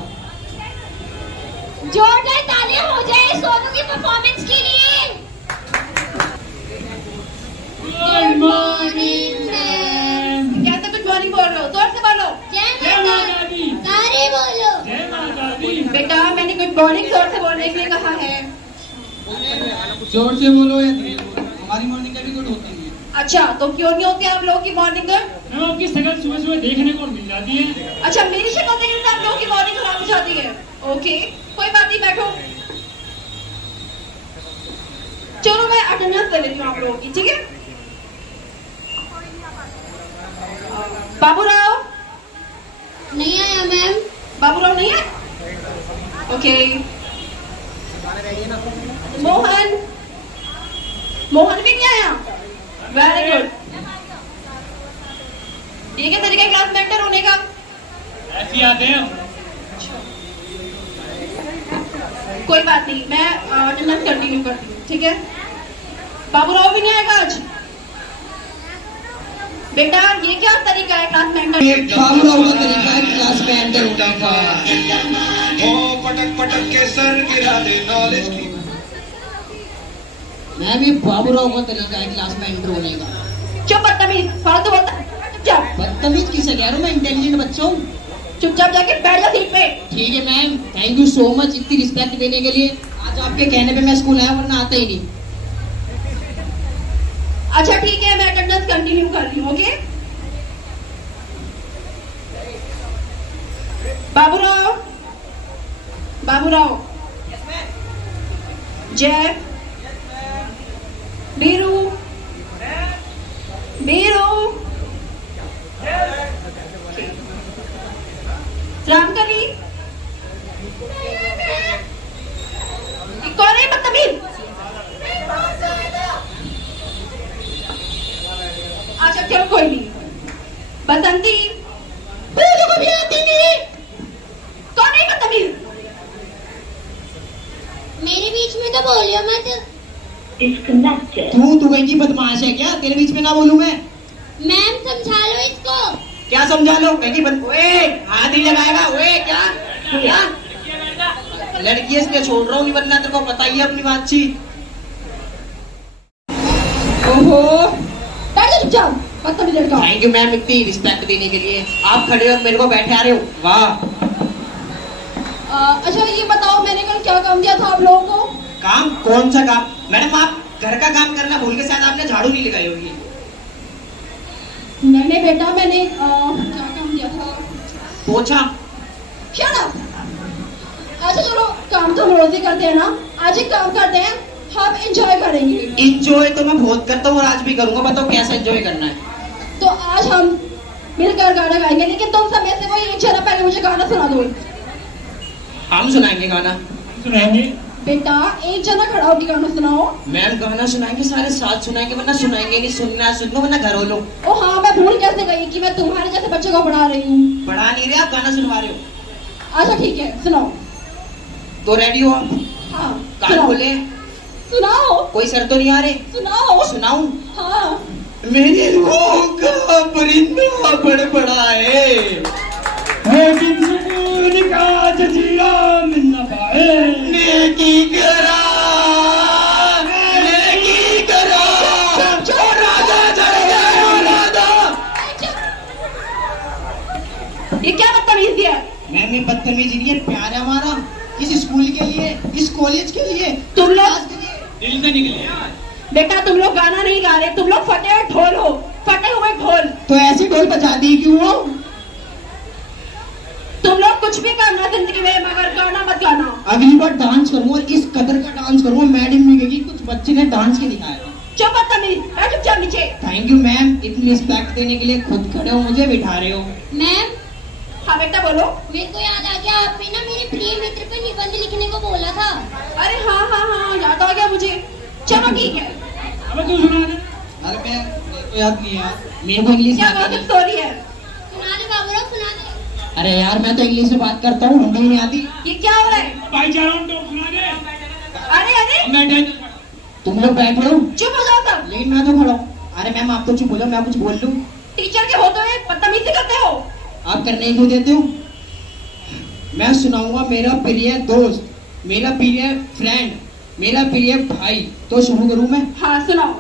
जोरदार तालियां हो जाए सोनू की परफॉर्मेंस के लिए। Good morning ma'am. कैसे गुड मॉर्निंग बोल रहे हो? जोर से बोलो। जय माता दी। सारे बोलो। जय माता दी। बेटा मैंने गुड मॉर्निंग जोर से बोलने के लिए कहा है। जोर से बोलो या धीरे बोलो, हमारी मॉर्निंग कभी गुड होती नहीं है। अच्छा तो क्यों नहीं होती आप लोगों की मॉर्निंग गुड? मैम आपकी शक्ल सुबह सुबह देखने को मिल जाती है। अच्छा मेरी शक्ल देखने से आप लोगों की मॉर्निंग खराब हो जाती है? ओके कोई बात नहीं, बैठो। चलो मैं अटेंडेंस ले लेती हूँ आप लोगों की, ठीक है? बाबूराव नहीं आया मैम। बाबूराव नहीं है? ओके। मोहन मोहन भी नहीं आया? Very good. ये क्या तरीका है क्लास मेंटर होने का? ऐसे आते हैं हम। कोई बात नहीं, मैं अटेंडेंस कंटिन्यू करती हूँ, ठीक है? बाबूराव भी नहीं आएगा आज? बेटा ये क्या तरीका है क्लास मेंटर? बाबूराव का तरीका है क्लास में एंटर होने का। ओ पटक पटक के सर गिरा दे नॉलेज की। मैम ये बाबूराव का तरीका है क्लास में एंटर होने का। चुप बदतमीज, फालतू बोलता है, चुपचाप। बदतमीज किसे कह रहा हूँ, मैं इंटेलिजेंट बच्चा हूँ। चुपचाप जाके बैठ जा सीट पे। ठीक है ma'am, thank you so much इतनी रिस्पेक्ट देने के लिए। आज आपके कहने पे मैं स्कूल आया, वरना आता ही नहीं। अच्छा ठीक है, मैं अटेंडेंस कंटिन्यू कर रही हूँ, ओके? बाबूराव बाबूराव जय बीरू बीरू रामकली कौन है बदतमीज? अच्छा चलो कोई नहीं। बसंती को भी आती नहीं। कौन है बदतमीज? मेरे बीच में तो बोलियो मत। तू कहीं की बदमाश है क्या? तेरे बीच में ना बोलूं मैं? मैम समझा लो इसको। क्या समझा लो? कहीं की ओए हाथ ही लगाएगा। ओए क्या क्या लड़की है, इसलिए छोड़ रहा हूँ, नहीं वरना तेरे को बताइए अपनी बातचीत। ओहो बैठ जा चुपचाप, बदतमीज लड़का। थैंक यू मैम इतनी रिस्पेक्ट देने के लिए। आप खड़े हो और मेरे को बैठे आ रहे हो, वाह। अच्छा ये बताओ मैंने कल क्या काम दिया था आप लोगों को? काम? कौन सा काम? मैडम आप घर का काम करना भूल के शायद आपने झाड़ू नहीं लगाई होगी। नहीं बेटा मैंने क्या काम दिया था? पोछा। Shut up! अच्छा चलो काम तो हम रोज ही करते हैं ना, आज एक काम करते हैं, हम एंजॉय करेंगे। एंजॉय तो मैं बहुत करता हूँ और आज भी करूंगा। बताओ कैसा एंजॉय करना है? तो आज हम मिलकर गाना गाएंगे, लेकिन तुम सब में से कोई एक जना पहले मुझे गाना सुना दो। हम सुनाएंगे गाना। सुनाएंगे बेटा एक जना खड़ा होकर गाना सुनाओ। मैम गाना सुनाएंगे, सारे साथ सुनाएंगे, वरना सुनाएंगे नहीं। सुनना सुन लो वरना घर हो लो। ओ हाँ मैं भूल कैसे गई कि मैं तुम्हारे जैसे बच्चे को पढ़ा रही हूँ। पढ़ा नहीं रहे आप, गाना सुनवा रहे हो। अच्छा ठीक है सुनाओ। तो रेडी हो आप? हाँ कान सुनाओ। खोले। सुनाओ। कोई सर तो नहीं आ रहे? सुनाओ। सुनाऊं? हाँ। मेरी रूह का परिंदा बड़बड़ाए, सुकून का जजीरा मिल न पाए। नेकी करा और राजा चढ़ गया ओ राजा। ये क्या बदतमीजी है? मैम ये बदतमीजी नहीं है, प्यार है हमारा इस स्कूल के लिए, इस कॉलेज के लिए, तुम लोग दिल से निकले। बेटा तुम लोग गाना नहीं गा रहे, तुम लोग फटे हुए ढोल हो, फटे हुए ढोल। तो ऐसी ढोल बजाती क्यों हो? तुम लोग कुछ भी करना जिंदगी में मगर गाना मत गाना। अगली बार डांस करूंगा और इस कदर का डांस करूंगा, मैडम भी कहेगी कुछ बच्चे ने डांस के दिखाया। चुप बदतमीज, बैठ चुपचाप नीचे। थैंक यू मैम इतनी रिस्पेक्ट देने के लिए। खुद खड़े हो मुझे बिठा रहे हो। मैम हाँ बेटा बोलो। मेरे को याद आ गया, आपने ना मेरे प्रिय मित्र पर निबंध लिखने को बोला था। अरे हाँ हाँ हाँ याद आ गया मुझे। चलो ठीक है। अब तू सुना दे। अरे मैं तो याद नहीं यार, मेरे को इंग्लिश क्या आती बहुत नहीं। स्टोरी है? सुना दे बाबूराव सुना दे। अरे यार मैं तो इंग्लिश में बात करता हूँ, हिंदी नहीं आती। ये क्या हो रहा है? भाई जा रहा हूँ तो सुना दे। अरे अरे मैं टेंशन तुम लोग बैठे हो, चुप हो जाओ सब। लेकिन मैं तो खड़ा हूँ। अरे मैम आप तो चुप बोलो, मैं कुछ बोल लूँ। टीचर के होते हुए बदतमीजी करते हो। आप करने ही क्यों देते हो? मैं सुनाऊंगा मेरा प्रिय दोस्त, मेरा प्रिय फ्रेंड, मेरा प्रिय भाई। तो शुरू करूँ मैं? हाँ सुनाओ।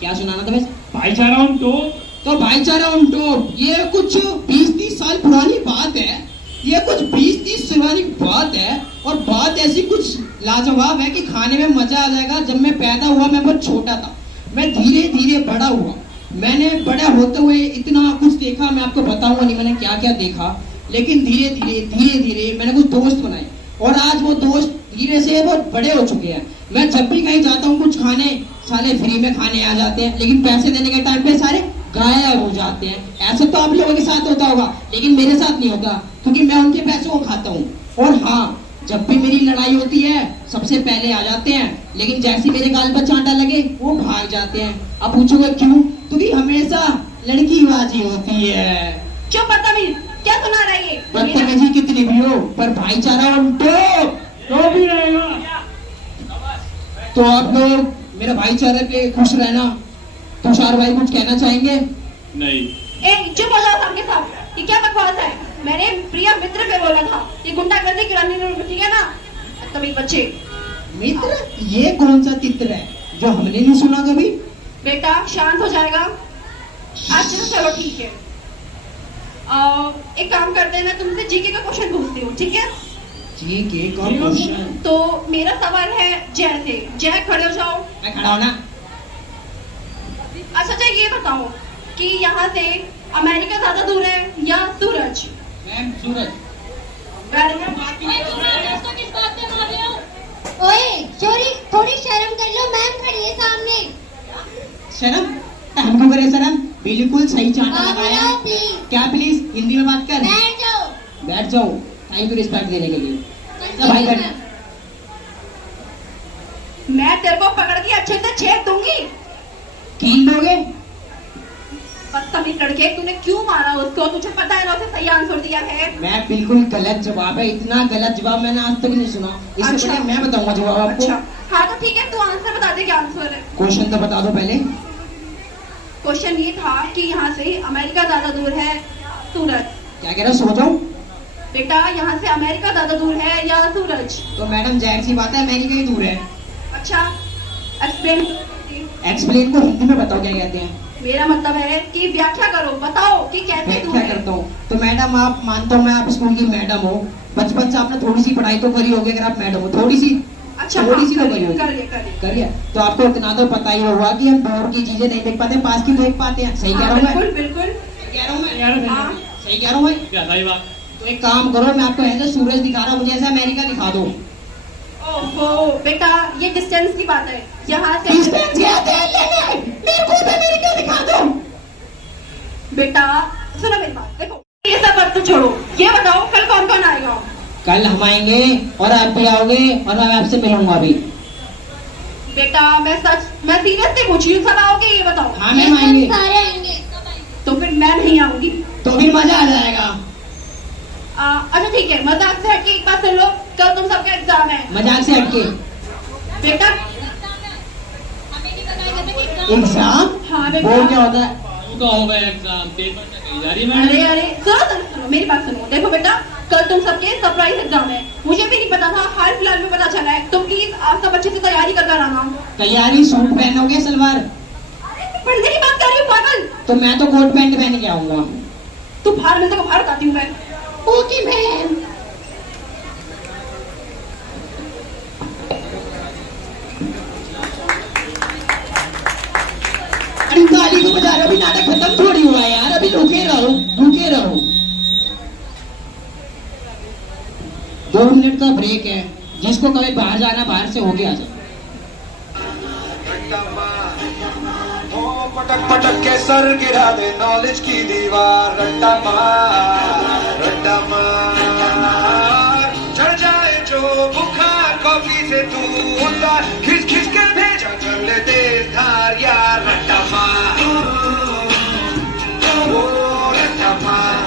क्या सुनाना था वैसे? भाईचारा ऑन टॉप। तो भाईचारा ऑन टॉप, ये कुछ 20-30 साल पुरानी बात है। ये कुछ 20-30 साल पुरानी बात है, और बात ऐसी कुछ लाजवाब है कि खाने में मजा आ जाएगा। जब मैं पैदा हुआ मैं बहुत छोटा था, मैं धीरे धीरे बड़ा हुआ। मैंने बड़ा होते हुए इतना कुछ देखा, मैं आपको बताऊंगा नहीं मैंने क्या क्या देखा, लेकिन धीरे धीरे मैंने कुछ दोस्त बनाए, और आज वो दोस्त धीरे से बहुत बड़े हो चुके हैं। मैं जब भी कहीं जाता हूँ कुछ खाने, साले फ्री में खाने आ जाते हैं, लेकिन पैसे देने के टाइम पे सारे गायब हो जाते हैं। ऐसा तो आप लोगों के साथ होता होगा, लेकिन मेरे साथ नहीं होता, क्योंकि मैं उनके पैसों को खाता हूँ। और हाँ, जब भी मेरी लड़ाई होती है सबसे पहले आ जाते हैं, लेकिन जैसे मेरे गाल पर चांटा लगे वो भाग जाते हैं। अब पूछोगे क्यों? क्योंकि हमेशा लड़की बाजी होती है। चुप बदतमीज, क्या सुना रहा है ये? बदतमीजी कितनी भी हो, पर भाईचारा तो भी रहेगा। तो आप लोग मेरा भाईचारे पे खुश रहना। तुषार भाई कुछ कहना चाहेंगे? नहीं। ए चुप हो जाओ सबके सब। ये क्या बकवास है? मैंने प्रिय मित्र पे बोला था। ये गुंडागर्दी की रणनीति, ठीक है ना? तभी बच्चे। मित्र? ये कौन सा चित्र है जो हमने नहीं सुना कभी? बेटा शांत हो जाएगा। अच्छा चलो ठीक है। एक काम करते हैं, मैं तुमसे जीके का क्वेश्चन पूछती हूँ, ठीक है? जीके का क्वेश्चन? तो मेरा सवाल है जय से। जय खड़े हो जाओ। मैं खड़ा हूं ना। अच्छा ये बताओ कि यहाँ से अमेरिका ज्यादा दूर है या सूरज? मैम सूरज। किस बात पे मार रहे हो? ओए चोरी, थोड़ी शर्म कर लो, मैम खड़ी है सामने। शर्म? हमको करे शर्म? बिल्कुल सही चांटा लगाया। आओ प्लीज। क्या प्लीज? हिंदी में बात कर। बैठ जाओ। बैठ जाओ। थैंक यू रिस्पेक्ट देने के लिए। भाई बैठ। मैं तेरे को पकड़ के अच्छे से छेद दूंगी। कील दोगे? बदतमीज लड़के, तूने क्यों मारा उसको? तुझे पता है ना उसे सही आंसर दिया है। मैं बिल्कुल गलत जवाब है, इतना गलत जवाब मैंने आज तक नहीं सुना। इससे अच्छा। पहले मैं बताऊंगा जवाब आपको। अच्छा हाँ तो ठीक है, तू आंसर बता दे क्या आंसर है। क्वेश्चन तो बता दो पहले। क्वेश्चन ये था कि यहाँ से अमेरिका ज्यादा दूर है सूरज। क्या कह रहे हो? सो जाओ। बेटा यहाँ से अमेरिका ज्यादा दूर है या सूरज? तो मैडम जाहिर सी बात है अमेरिका ही दूर है। अच्छा एक्सप्लेन। एक्सप्लेन को हिंदी में बताओ क्या कहते हैं। मेरा मतलब है कि व्याख्या करो, बताओ कि कैसे दूर व्याख्या है। करता हूँ। तो मैडम आप मानता हूँ मैं आप स्कूल की मैडम हो, बचपन से आपने थोड़ी सी पढ़ाई तो करी होगी। अगर आप मैडम हो थोड़ी सी, अच्छा थोड़ी सी तो हाँ, करी होगी। करिए। तो आपको इतना तो पता ही होगा कि हम दूर की चीजें नहीं देख पाते, पास की देख पाते हैं। सही कह रहा हूँ मैं? बिल्कुल। सही कह रहा हूँ मैं? हाँ। सही कह रहा हूँ भाई? क्या सही बात? तो एक काम करो, मैं आपको ऐसे सूरज दिखा रहा हूँ, मुझे ऐसा अमेरिका दिखा दो। ओहो बेटा ये डिस्टेंस की बात है। यहाँ से डिस्टेंस याद है लेने, मेरे को भी अमेरिका दिखा दो। बेटा सुनो मेरी बात, देखो ये सब बात तो छोड़ो, ये बताओ कल कौन कौन आएगा? कल हम आएंगे और आप भी आओगे और मैं आपसे मिलूंगा अभी। बेटा मैं सीरियसली पूछ रही हूँ, सब आओगे ये बताओ? हाँ मैम आएंगे। सारे आएंगे। तो फिर मैं नहीं आऊंगी। तो फिर मजा आ जाएगा। अच्छा ठीक है, मजाक से हटके एक बात सुन लो, कल तुम सबका एग्जाम है। मजाक से हटके? बेटा एग्जाम? हाँ बेटा। वो क्या होता है? का होगा एग्जाम, पेपर तक जारी में। अरे सुनो मेरी बात सुनो। देखो बेटा कल तुम सबके सरप्राइज एग्जाम है, मुझे भी नहीं पता था, हाल फिलहाल में पता चला है। तो प्लीज आप सब अच्छे से तैयारी कर आना। तैयारी सूट पहनोगे सलवार? पढ़ने की बात कर रही हूँ पागल। तो मैं तो कोट पैंट पहन के आऊंगा। तू बाहर मिलते को बाहर बताती हूँ मैं। Okay ma'am. अरे ताली को बजा रहे हो, अभी नाटक खत्म थोड़ी हुआ है यार, अभी रुके रहो। 2 मिनट का ब्रेक है, जिसको कभी बाहर जाना बाहर से होके आ जाए। पटक पटक के सर गिरा दे नॉलेज की दीवार। रट्टा मार चढ़ जाए जो बुखार कॉफी से तू उतार, खिंच खिंच के भेजा कर ले तेज धार यार। रट्टा मार ओ रट्टा मार।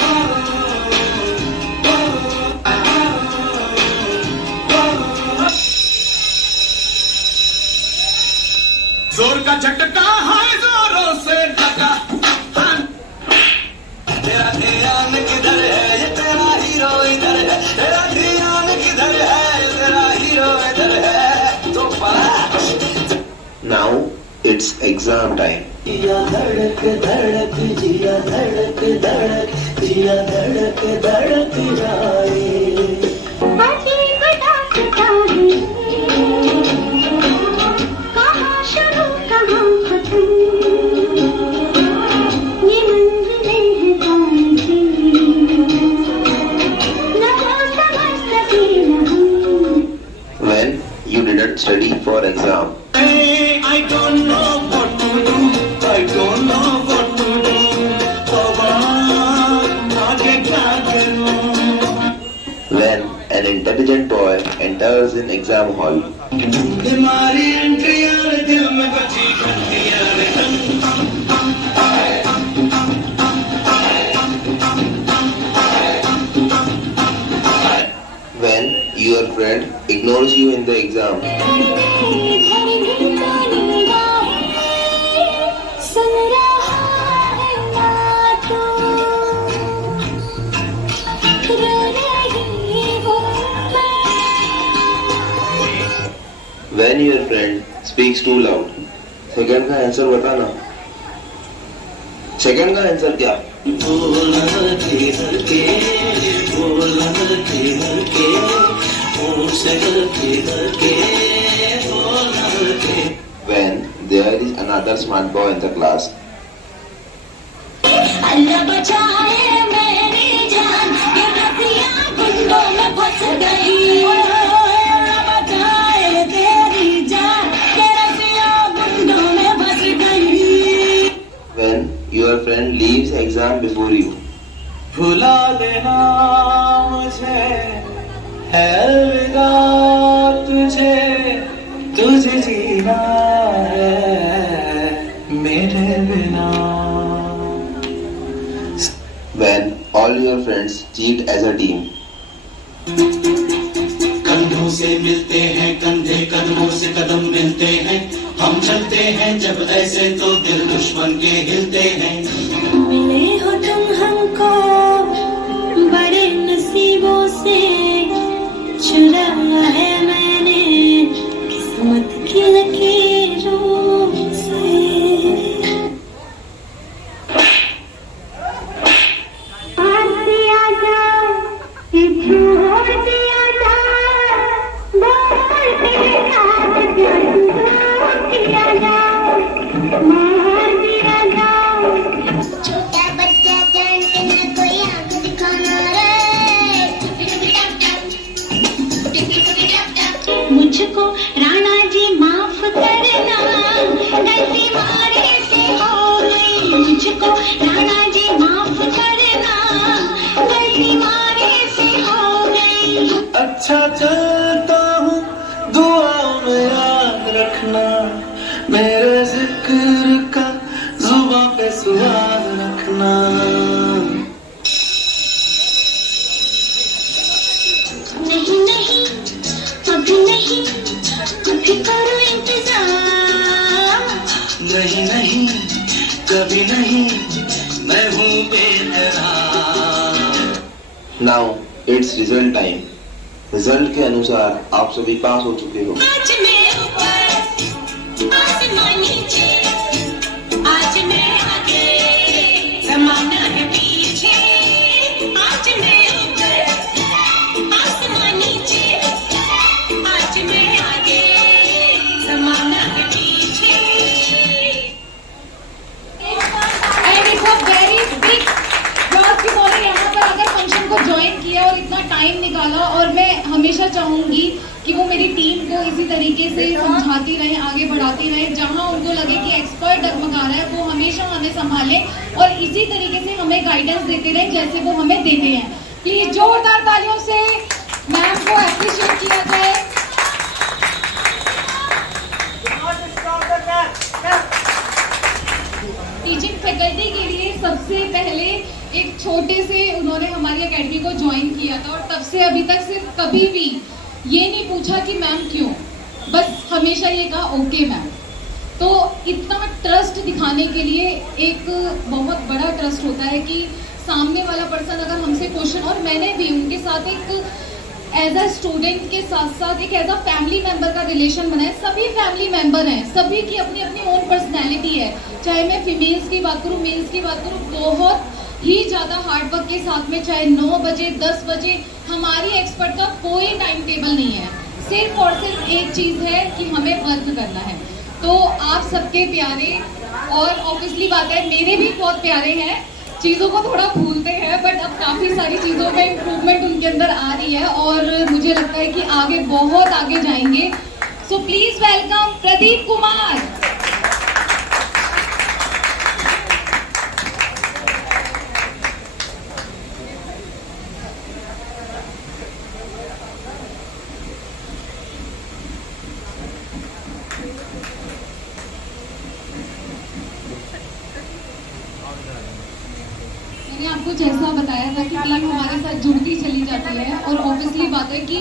It's exam time. जिया धड़क धड़क जिया धड़क धड़क जिया धड़क धड़क जाए कहाँ शुरू कहाँ खत्म ये मंजिलें हैं कौन सी न वो समझ सके न हम When you didn't study for exam. I don't know what to do. I don't know what to do. तौबा आगे क्या करूं? When an intelligent boy enters in exam hall. तुम्हारी एंट्रियां दिल में बची घंटियां When your friend ignores you in the exam. When your friend speaks too loud. Second का आंसर बताना. सेकंड का आंसर क्या? When there is another smart boy in the class. अल्लाह बचाए मेरी जान ये रतियां गुंडों में फंस गई अल्लाह बचाए तेरी जान ये रतियां गुंडों में फंस गई When your friend leaves exam before you. भुला देना मुझे है अलविदा तुझे तुझे जीना है मेरे बिना When all your friends cheat as a team. कंधों से मिलते हैं कंधे कदमों से कदम मिलते हैं हम चलते हैं जब ऐसे तो दिल दुश्मन के हिलते हैं मिले हो तुम हमको बड़े नसीबों से चुराया है मैंने किस्मत की लकीरों से पास दिया जा छोड़ दिया जा बोल तेरे साथ दूर किया जा मार दिया जा छोटा बच्चा जानते ना कोई आंख दिखाना रे मुझको राणा जी माफ करना गलती मारे से हो गई मुझको राणा जी माफ करना गलती मारे से हो गई अच्छा चलता हूँ दुआओं में याद रखना मेरे जिक्र का जुबां पे स्वाद रखना नहीं नहीं अभी नहीं अभी करो इंतजार नहीं नहीं कभी नहीं मैं हूँ बेकरार Now it's result time. Result के अनुसार आप सभी पास हो चुके हो. आज मैं ऊपर आसमान नीचे आज मैं आगे जमाना है पीछे आज मैं ऊपर आसमान नीचे आज मैं आगे जमाना है पीछे and it's a very big first of all यहाँ पर अगर फंक्शन को ज्वाइन किया और इतना टाइम निकाला और मैं हमेशा चाहूंगी कि वो मेरी टीम को इसी तरीके से समझाती रहे आगे बढ़ाती रहे जहां उनको लगे कि एक्सपर्ट डगमगा रहा है वो हमेशा हमें संभालें और इसी तरीके से हमें गाइडेंस देते रहे जैसे वो हमें देते हैं. प्लीज जोरदार तालियों से मैम को अप्रिशिएट किया जाए. टीचिंग फैकल्टी के लिए सबसे पहले एक छोटे से उन्होंने हमारी एकेडमी को ज्वाइन किया था और तब से अभी तक सिर्फ कभी भी ये नहीं पूछा कि मैम क्यों, बस हमेशा ये कहा ओके मैम. तो इतना ट्रस्ट दिखाने के लिए एक बहुत बड़ा ट्रस्ट होता है कि सामने वाला पर्सन अगर हमसे क्वेश्चन, और मैंने भी उनके साथ एक एज अ स्टूडेंट के साथ साथ एक एज अ फैमिली मेंबर का रिलेशन बना है। सभी फैमिली मेंबर हैं, सभी की अपनी अपनी ओन पर्सनैलिटी है। चाहे मैं फीमेल्स की बात करूँ, मेल्स की बात करूँ, बहुत ही ज़्यादा हार्ड वर्क के साथ में, चाहे 9 बजे 10 बजे, हमारी एक्सपर्ट का कोई टाइम टेबल नहीं है। सिर्फ और सिर्फ एक चीज़ है कि हमें वर्क करना है। तो आप सबके प्यारे, और ऑब्वियसली बात है मेरे भी बहुत प्यारे हैं, चीज़ों को थोड़ा भूलते हैं, बट अब काफ़ी सारी चीज़ों में इम्प्रूवमेंट उनके अंदर आ रही है और मुझे लगता है कि आगे बहुत आगे जाएंगे। सो प्लीज़ वेलकम प्रदीप कुमार। मैंने आपको जैसा बताया था कि टीम हमारे साथ जुड़ती चली जाती है और ऑब्वियसली बात है कि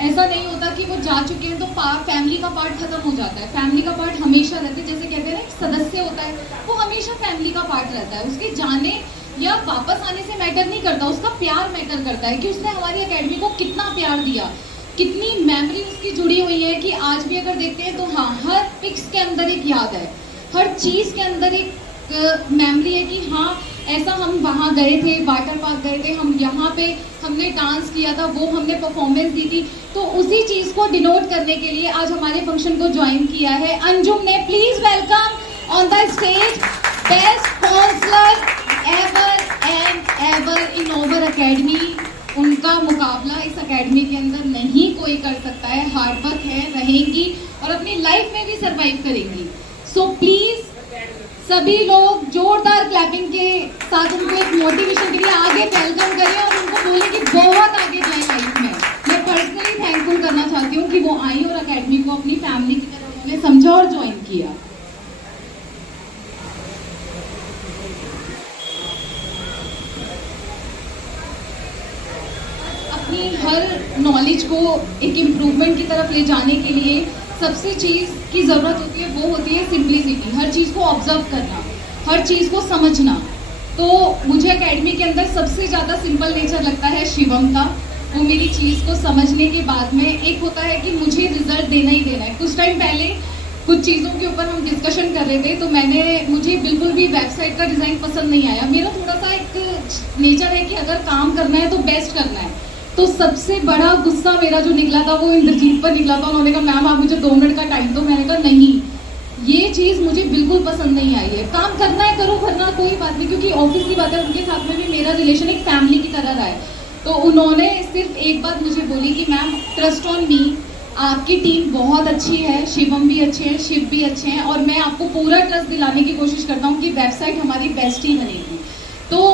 ऐसा नहीं होता कि वो जा चुके हैं तो फैमिली का पार्ट खत्म हो जाता है। फैमिली का पार्ट हमेशा रहता है, जैसे कहते हैं ना एक सदस्य होता है, वो हमेशा फैमिली का पार्ट रहता है। उसके जाने या वापस आने से मैटर नहीं करता, उसका प्यार मैटर करता है कि उसने हमारी एकेडमी को कितना प्यार दिया, कितनी मेमोरी उसकी जुड़ी हुई है कि आज भी अगर देखते हैं तो हाँ, हर पिक्स के अंदर एक याद है, हर चीज़ के अंदर एक मेमोरी है कि हाँ ऐसा हम वहाँ गए थे, वाटर पार्क गए थे, हम यहाँ पे हमने डांस किया था, वो हमने परफॉर्मेंस दी थी। तो उसी चीज़ को डिनोट करने के लिए आज हमारे फंक्शन को ज्वाइन किया है अंजुम ने। Please welcome on the stage best counsellor ever and ever in over academy. उनका मुकाबला इस एकेडमी के अंदर नहीं कोई कर सकता है। हार्ड वर्क है, रहेंगी और अपनी लाइफ में भी सरवाइव करेंगी। सो प्लीज सभी लोग जोरदार क्लैपिंग के साथ उनको एक मोटिवेशन के लिए आगे वेलकम करें और उनको बोले कि बहुत आगे जाए लाइफ में। मैं पर्सनली थैंकफुल करना चाहती हूँ कि वो आई और एकेडमी को अपनी फैमिली की तरह उन्होंने समझा और ज्वाइन किया। अपनी हर नॉलेज को एक इम्प्रूवमेंट की तरफ ले जाने के लिए सबसे चीज़ की ज़रूरत होती है, वो होती है सिंप्लिसिटी। हर चीज़ को ऑब्जर्व करना, हर चीज़ को समझना। तो मुझे एकेडमी के अंदर सबसे ज़्यादा सिंपल नेचर लगता है शिवम का। वो मेरी चीज़ को समझने के बाद में एक होता है कि मुझे रिजल्ट देना ही देना है। कुछ टाइम पहले कुछ चीज़ों के ऊपर हम डिस्कशन कर रहे थे, तो मुझे बिल्कुल भी वेबसाइट का डिज़ाइन पसंद नहीं आया। मेरा थोड़ा सा एक नेचर है कि अगर काम करना है तो बेस्ट करना है। तो सबसे बड़ा गुस्सा मेरा जो निकला था वो इंद्रजीत पर निकला था। उन्होंने कहा मैम आप मुझे 2 मिनट का टाइम दो। मैंने कहा नहीं, ये चीज़ मुझे बिल्कुल पसंद नहीं आई है। काम करना है करो, वरना कोई बात नहीं, क्योंकि ऑफिस की बात है, उनके साथ में भी मेरा रिलेशन एक फैमिली की तरह रहा है। तो उन्होंने सिर्फ एक बात मुझे बोली कि मैम ट्रस्ट ऑन मी, आपकी टीम बहुत अच्छी है, शिवम भी अच्छे हैं, शिव भी अच्छे हैं, और मैं आपको पूरा ट्रस्ट दिलाने की कोशिश करता हूँ कि वेबसाइट हमारी बेस्ट ही बनेगी। तो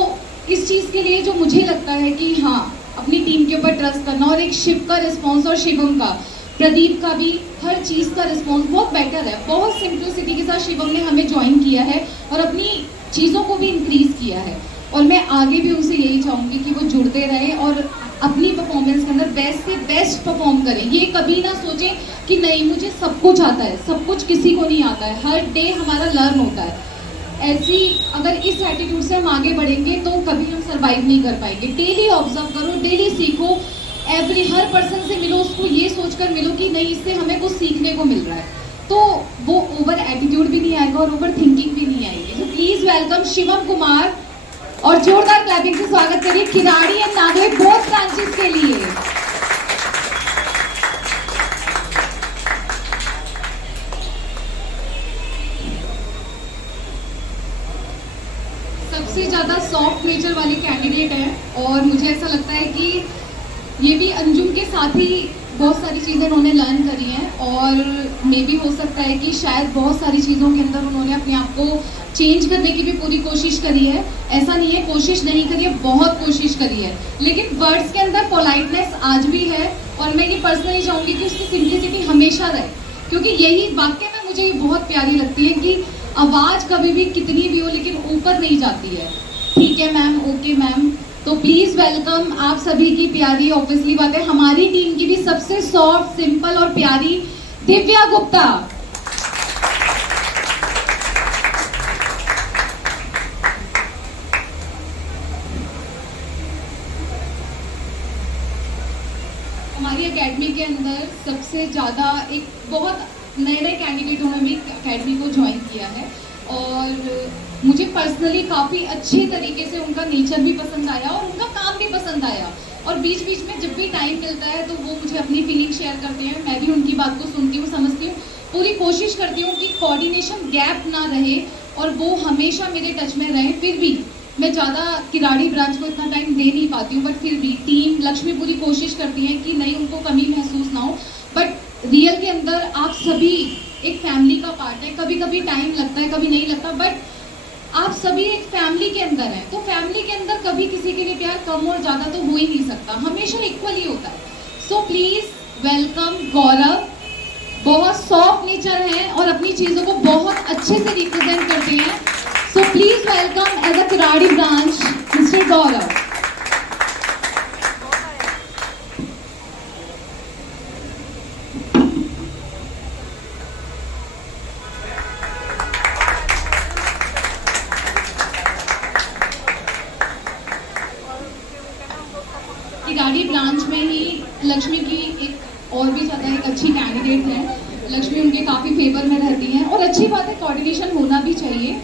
इस चीज़ के लिए जो मुझे लगता है कि हाँ, अपनी टीम के ऊपर ट्रस्ट करना, और एक शिव का रिस्पॉन्स और शिवम का, प्रदीप का भी हर चीज़ का रिस्पॉन्स बहुत बेटर है। बहुत सिंप्लिसिटी के साथ शिवम ने हमें ज्वाइन किया है और अपनी चीज़ों को भी इंक्रीज किया है। और मैं आगे भी उनसे यही चाहूँगी कि वो जुड़ते रहें और अपनी परफॉर्मेंस के अंदर बेस्ट से बेस्ट परफॉर्म करें। ये कभी ना सोचें कि नहीं मुझे सब कुछ आता है, सब कुछ किसी को नहीं आता है। हर डे हमारा लर्न होता है। ऐसी अगर इस एटीट्यूड से हम आगे बढ़ेंगे तो कभी हम सरवाइव नहीं कर पाएंगे। डेली ऑब्जर्व करो, डेली सीखो, हर पर्सन से मिलो, उसको ये सोचकर मिलो कि नहीं इससे हमें कुछ सीखने को मिल रहा है। तो वो ओवर एटीट्यूड भी नहीं आएगा और ओवर थिंकिंग भी नहीं आएगी। तो प्लीज वेलकम शिवम कुमार और जोरदार क्लैपिंग से स्वागत करिए खिलाड़ी एंड नागवे बोथ ब्रांचेस के लिए। सबसे ज्यादा सॉफ्ट नेचर वाली कैंडिडेट है और मुझे ऐसा लगता है कि ये भी अंजुम के साथ ही बहुत सारी चीज़ें उन्होंने लर्न करी हैं, और मे भी हो सकता है कि शायद बहुत सारी चीज़ों के अंदर उन्होंने अपने आप को चेंज करने की भी पूरी कोशिश करी है। ऐसा नहीं है कोशिश नहीं करी है, बहुत कोशिश करी है, लेकिन वर्ड्स के अंदर पोलाइटनेस आज भी है। और मैं ये पर्सनली चाहूँगी कि उसकी सिंप्लिसिटी हमेशा रहे, क्योंकि यही वाकई में मुझे ये बहुत प्यारी लगती है कि आवाज़ कभी भी कितनी भी हो लेकिन ऊपर नहीं जाती है। ठीक है मैम, ओके मैम। तो प्लीज वेलकम आप सभी की प्यारी, ऑब्वियसली बात है हमारी टीम की भी सबसे सॉफ्ट, सिंपल और प्यारी दिव्या गुप्ता। हमारी एकेडमी के अंदर सबसे ज़्यादा एक बहुत नए नए कैंडिडेटों ने भी एकेडमी को ज्वाइन किया है और मुझे पर्सनली काफ़ी अच्छे तरीके से उनका नेचर भी पसंद आया और उनका काम भी पसंद आया। और बीच बीच में जब भी टाइम मिलता है तो वो मुझे अपनी फीलिंग शेयर करते हैं, मैं भी उनकी बात को सुनती हूँ, समझती हूँ, पूरी कोशिश करती हूँ कि कोऑर्डिनेशन गैप ना रहे और वो हमेशा मेरे टच में रहे। फिर भी मैं ज़्यादा किराड़ी ब्रांच को इतना टाइम दे नहीं पाती हूँ, बट फिर भी टीम लक्ष्मी पूरी कोशिश करती है कि नहीं उनको कमी महसूस ना हो। बट रियल के अंदर आप सभी एक फैमिली का पार्ट है, कभी कभी टाइम लगता है, कभी नहीं लगता, बट आप सभी एक फैमिली के अंदर हैं। तो फैमिली के अंदर कभी किसी के लिए प्यार कम और ज़्यादा तो हो ही नहीं सकता, हमेशा इक्वल ही होता है। सो प्लीज़ वेलकम गौरव, बहुत सॉफ्ट नेचर हैं और अपनी चीज़ों को बहुत अच्छे से रिप्रेजेंट करते हैं। So please welcome as a Kirari branch mister Gaurav. Kirari branch में ही लक्ष्मी की एक और भी ज़्यादा एक अच्छी कैंडिडेट है, लक्ष्मी उनके काफ़ी फेवर में रहती हैं और अच्छी बात है, कोऑर्डिनेशन होना भी चाहिए।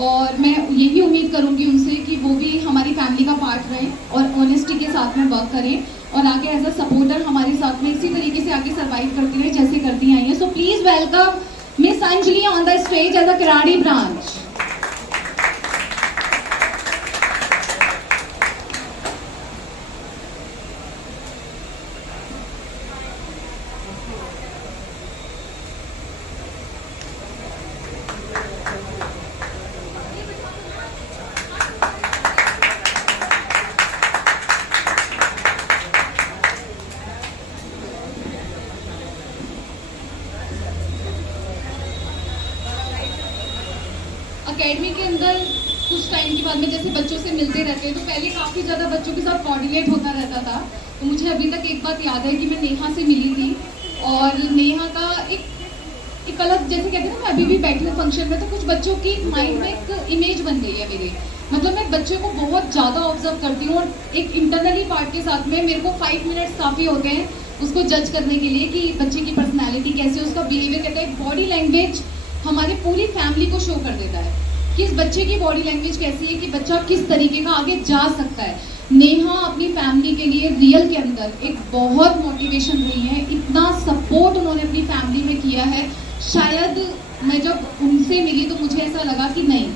और मैं यही उम्मीद करूंगी उनसे कि वो भी हमारी फैमिली का पार्ट रहें और ऑनेस्टी के साथ में वर्क करें और आगे एज अ सपोर्टर हमारे साथ में इसी तरीके से आगे सर्वाइव करती रहे जैसे करती आई हैं। So please welcome miss Anjali on the stage as a Kirari branch. Academy के अंदर कुछ टाइम के बाद में जैसे बच्चों से मिलते रहते हैं तो पहले काफ़ी ज़्यादा बच्चों के साथ कोऑर्डिनेट होता रहता था। तो मुझे अभी तक एक बात याद है कि मैं नेहा से मिली थी और नेहा का एक अलग, जैसे कहते हैं ना, मैं अभी भी बैठी हूँ फंक्शन में तो कुछ बच्चों की माइंड में एक इमेज बन गई है मेरे, मतलब मैं बच्चे को बहुत ज़्यादा ऑब्जर्व करती हूँ और एक इंटरनली पार्ट के साथ में मेरे को 5 मिनट्स काफ़ी होते हैं उसको जज करने के लिए कि बच्चे की पर्सनैलिटी कैसे, उसका बिहेवियर, कहते हैं बॉडी लैंग्वेज हमारी पूरी फैमिली को शो कर देता है कि इस बच्चे की बॉडी लैंग्वेज कैसी है, कि बच्चा किस तरीके का आगे जा सकता है। नेहा अपनी फैमिली के लिए रियल के अंदर एक बहुत मोटिवेशन रही है, इतना सपोर्ट उन्होंने अपनी फैमिली में किया है। शायद मैं जब उनसे मिली तो मुझे ऐसा लगा कि नहीं,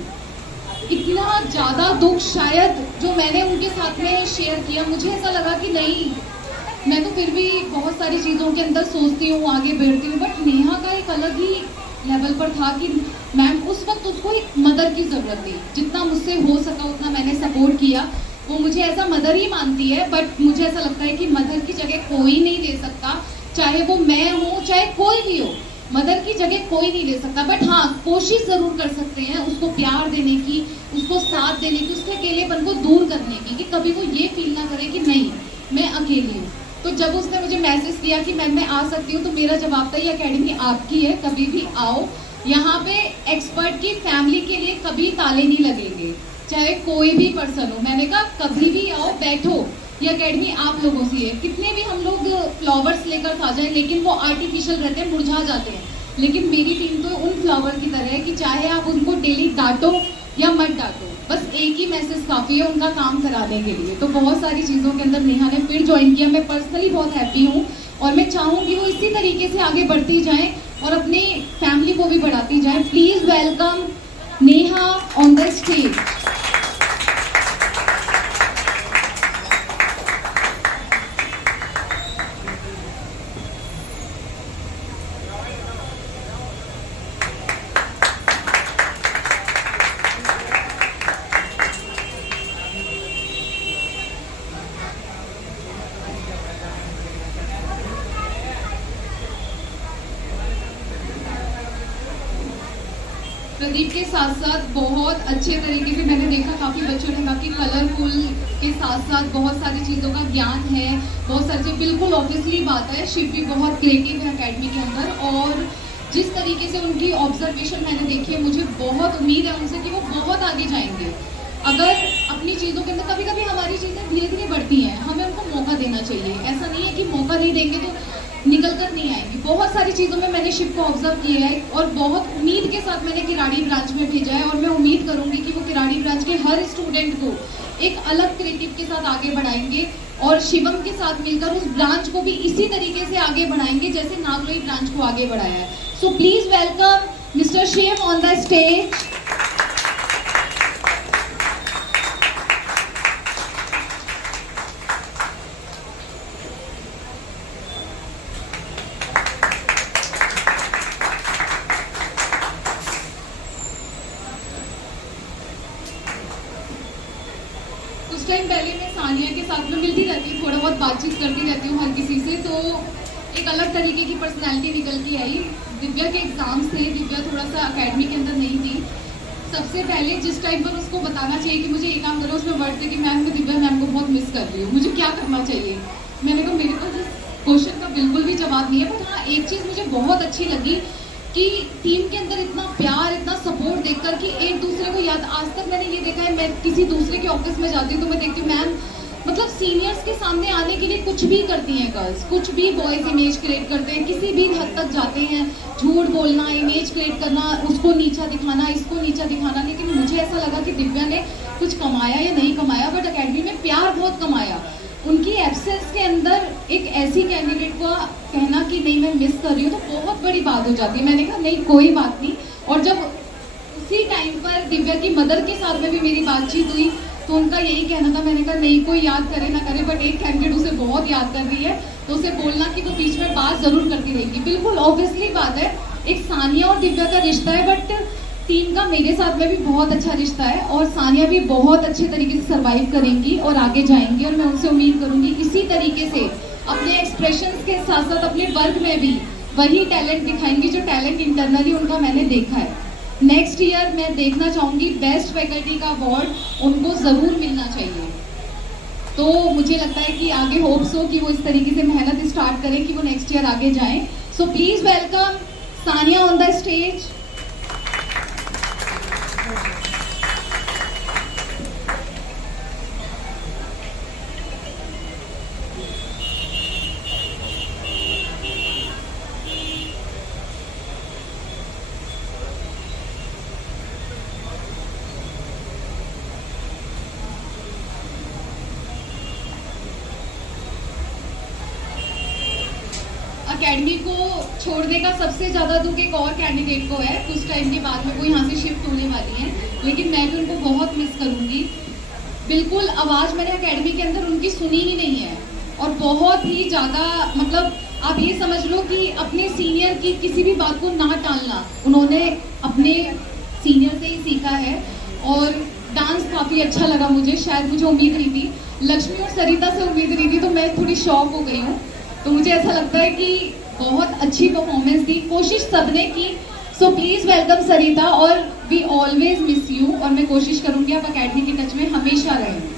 इतना ज़्यादा दुख शायद जो मैंने उनके साथ में शेयर किया, मुझे ऐसा लगा कि नहीं, मैं तो फिर भी बहुत सारी चीज़ों के अंदर सोचती हूँ, आगे बढ़ती हूँ, बट नेहा का एक अलग ही लेवल पर था कि मैम उस वक्त उसको एक मदर की ज़रूरत थी। जितना मुझसे हो सका उतना मैंने सपोर्ट किया। वो मुझे ऐसा मदर ही मानती है, बट मुझे ऐसा लगता है कि मदर की जगह कोई नहीं ले सकता, चाहे वो मैं हूँ चाहे कोई भी हो, मदर की जगह कोई नहीं ले सकता। बट हाँ, कोशिश ज़रूर कर सकते हैं उसको प्यार देने की, उसको साथ देने की, उसके अकेलेपन को दूर करने की, कि कभी वो ये फील ना करे कि नहीं मैं अकेली हूँ। तो जब उसने मुझे मैसेज किया कि मैम मैं आ सकती हूँ, तो मेरा जवाब था ये एकेडमी आपकी है, कभी भी आओ। यहाँ पे एक्सपर्ट की फैमिली के लिए कभी ताले नहीं लगेंगे, चाहे कोई भी पर्सन हो। मैंने कहा कभी भी आओ, बैठो, ये एकेडमी आप लोगों से है। कितने भी हम लोग फ्लावर्स लेकर खा जाए लेकिन वो आर्टिफिशियल रहते हैं, मुरझा जाते हैं, लेकिन मेरी टीम तो उन फ्लावर की तरह है कि चाहे आप उनको डेली डांटो या मत डांटो, बस एक ही मैसेज काफ़ी है उनका काम कराने के लिए। तो बहुत सारी चीज़ों के अंदर नेहा ने फिर ज्वाइन किया, मैं पर्सनली बहुत हैप्पी हूँ और मैं चाहूँगी वो इसी तरीके से आगे बढ़ती जाएं और अपनी फैमिली को भी बढ़ाती जाएं। Please welcome Neha on the stage. Pradeep के साथ साथ बहुत अच्छे तरीके से मैंने देखा, काफ़ी बच्चों ने कहा कि कलरफुल के साथ साथ बहुत सारी चीज़ों का ज्ञान है, बहुत सारी चीज़, बिल्कुल ऑब्वियसली बात है। शिव भी बहुत क्रिएटिव है एकेडमी के अंदर और जिस तरीके से उनकी ऑब्जर्वेशन मैंने देखी है, मुझे बहुत उम्मीद है उनसे कि वो बहुत आगे जाएंगे। अगर अपनी चीज़ों के अंदर कभी कभी हमारी चीज़ें धीरे धीरे बढ़ती हैं, हमें उनको मौका देना चाहिए। ऐसा नहीं है कि मौका नहीं देंगे तो निकल कर नहीं आएंगी। बहुत सारी चीज़ों में मैंने शिव को ऑब्जर्व किया है और बहुत उम्मीद के साथ मैंने किराड़ी ब्रांच में भेजा है और मैं उम्मीद करूंगी कि वो किराड़ी ब्रांच के हर स्टूडेंट को एक अलग क्रिएटिव के साथ आगे बढ़ाएंगे और शिवम के साथ मिलकर उस ब्रांच को भी इसी तरीके से आगे बढ़ाएंगे जैसे नागलोई ब्रांच को आगे बढ़ाया है। So please welcome mister Shiv on the stage. कुछ टाइम पहले मैं सानिया के साथ में मिलती रहती हूँ, थोड़ा बहुत बातचीत करती रहती हूँ हर किसी से, तो एक अलग तरीके की पर्सनालिटी निकल के आई। दिव्या के एग्जाम्स थे, दिव्या थोड़ा सा अकेडमी के अंदर नहीं थी। सबसे पहले जिस टाइम पर उसको बताना चाहिए कि मुझे ये काम करो, उसमें वर्ड थे कि मैम मैं दिव्या मैम को बहुत मिस कर रही हूँ, मुझे क्या करना चाहिए। मैंने कहा मेरे पास इस क्वेश्चन का बिल्कुल भी जवाब नहीं है, बट हाँ एक चीज़ मुझे बहुत अच्छी लगी कि टीम के अंदर इतना प्यार, इतना सपोर्ट देखकर कि एक दूसरे को याद। आज तक मैंने ये देखा है, मैं किसी दूसरे के ऑफिस में जाती हूँ तो मैं देखती हूँ मैम मतलब सीनियर्स के सामने आने के लिए कुछ भी करती हैं गर्ल्स, कुछ भी बॉयज इमेज क्रिएट करते हैं, किसी भी हद तक जाते हैं, झूठ बोलना, इमेज क्रिएट करना, उसको नीचा दिखाना, इसको नीचा दिखाना। लेकिन मुझे ऐसा लगा कि दिव्या ने कुछ कमाया या नहीं कमाया, बट अकेडमी में प्यार बहुत कमाया। उनकी एब्सेंस के अंदर एक ऐसी कैंडिडेट का कहना कि नहीं मैं मिस कर रही हूँ तो बहुत बड़ी बात हो जाती है। मैंने कहा नहीं कोई बात नहीं। और जब उसी टाइम पर दिव्या की मदर के साथ में भी मेरी बातचीत हुई तो उनका यही कहना था, मैंने कहा नहीं कोई याद करे ना करे, बट एक कैंडिडेट उसे बहुत याद कर रही है तो उसे बोलना कि वो बीच में बात जरूर करती रहेगी। बिल्कुल ऑब्वियसली बात है, एक सानिया और दिव्या का रिश्ता है, बट टीम का मेरे साथ में भी बहुत अच्छा रिश्ता है और सानिया भी बहुत अच्छे तरीके से सर्वाइव करेंगी और आगे जाएंगी। और मैं उनसे उम्मीद करूंगी इसी तरीके से अपने एक्सप्रेशंस के साथ साथ अपने वर्क में भी वही टैलेंट दिखाएंगी जो टैलेंट इंटरनली उनका मैंने देखा है। नेक्स्ट ईयर मैं देखना चाहूँगी बेस्ट फैकल्टी का अवार्ड उनको ज़रूर मिलना चाहिए। तो मुझे लगता है कि आगे होप्स हो कि वो इस तरीके से मेहनत स्टार्ट करें कि वो नेक्स्ट ईयर आगे जाएं। सो please welcome Sania on the stage. Academy को छोड़ने का सबसे ज़्यादा दुख एक और कैंडिडेट को है। कुछ टाइम के बाद में वो यहाँ से शिफ्ट होने वाली हैं, लेकिन मैं भी उनको बहुत मिस करूँगी। बिल्कुल आवाज़ मैंने अकेडमी के अंदर उनकी सुनी ही नहीं है और बहुत ही ज़्यादा मतलब आप ये समझ लो कि अपने सीनियर की किसी भी बात को ना टालना उन्होंने अपने सीनियर से ही सीखा है। और डांस काफ़ी अच्छा लगा मुझे, शायद मुझे उम्मीद नहीं थी। लक्ष्मी और सरिता से उम्मीद नहीं थी तो मैं थोड़ी शॉक हो गई हूँ। तो मुझे ऐसा लगता है कि बहुत अच्छी परफॉर्मेंस दी, कोशिश सबने की। सो प्लीज वेलकम सरिता और वी ऑलवेज मिस यू। और मैं कोशिश करूंगी आप अकेडमी के टच में हमेशा रहें।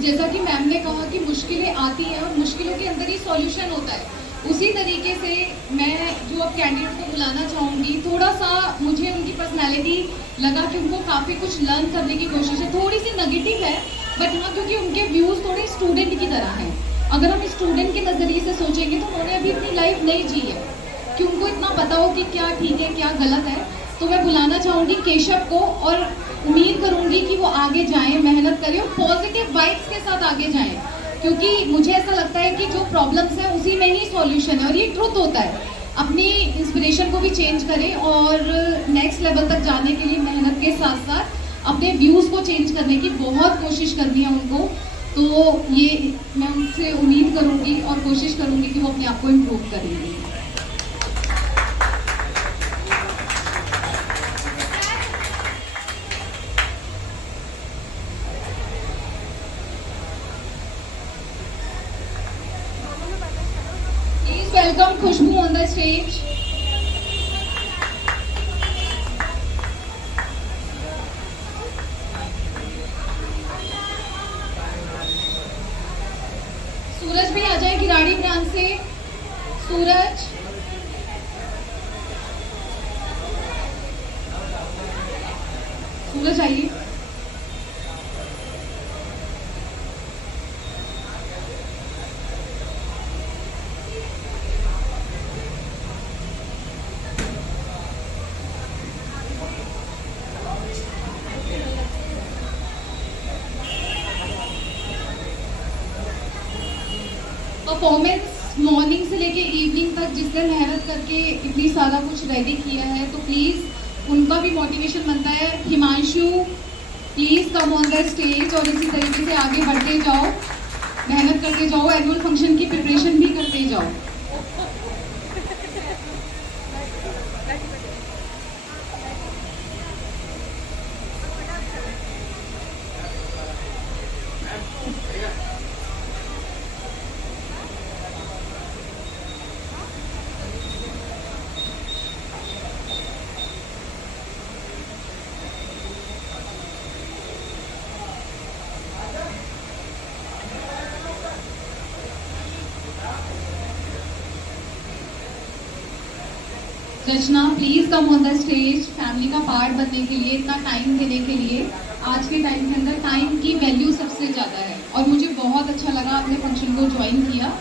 जैसा कि मैम ने कहा कि मुश्किलें आती हैं और मुश्किलों के अंदर ही सॉल्यूशन होता है, उसी तरीके से मैं जो अब कैंडिडेट को बुलाना चाहूँगी, थोड़ा सा मुझे उनकी पर्सनैलिटी लगा कि उनको काफ़ी कुछ लर्न करने की कोशिश है। थोड़ी सी नेगेटिव है, बट हाँ क्योंकि उनके व्यूज़ थोड़े स्टूडेंट की तरह हैं। अगर हम स्टूडेंट के नज़रिए से सोचेंगे तो उन्होंने अभी अपनी लाइफ नहीं जी है कि उनको इतना पता हो कि क्या ठीक है क्या गलत है। तो मैं बुलाना चाहूँगी केशव को और उम्मीद करूँगी कि वो आगे जाएं, मेहनत करें और पॉजिटिव वाइब्स के साथ आगे जाएं, क्योंकि मुझे ऐसा लगता है कि जो प्रॉब्लम्स हैं उसी में ही सॉल्यूशन है और ये ट्रुथ होता है। अपनी इंस्पिरेशन को भी चेंज करें और नेक्स्ट लेवल तक जाने के लिए मेहनत के साथ साथ अपने व्यूज़ को चेंज करने की बहुत कोशिश करनी है उनको। तो ये मैं उनसे उम्मीद करूँगी और कोशिश करूँगी कि वो अपने आप को इम्प्रूव करेंगे। Welcome Khushbu on the stage. सूरज आइए। परफॉर्मेंस मॉर्निंग से लेके इवनिंग तक जिसने मेहनत करके इतनी सारा कुछ रेडी किया है, तो प्लीज़ उनका भी मोटिवेशन बनता है। Himanshu, please come on the stage और इसी तरीके से आगे बढ़ते जाओ, मेहनत करते जाओ, एनुअल फंक्शन की प्रिपरेशन भी करते जाओ। Rachna, please come on the stage. Family का पार्ट बनने के लिए, इतना टाइम देने के लिए, आज के टाइम के अंदर टाइम की वैल्यू सबसे ज़्यादा है। और मुझे बहुत अच्छा लगा आपने फंक्शन को ज्वाइन किया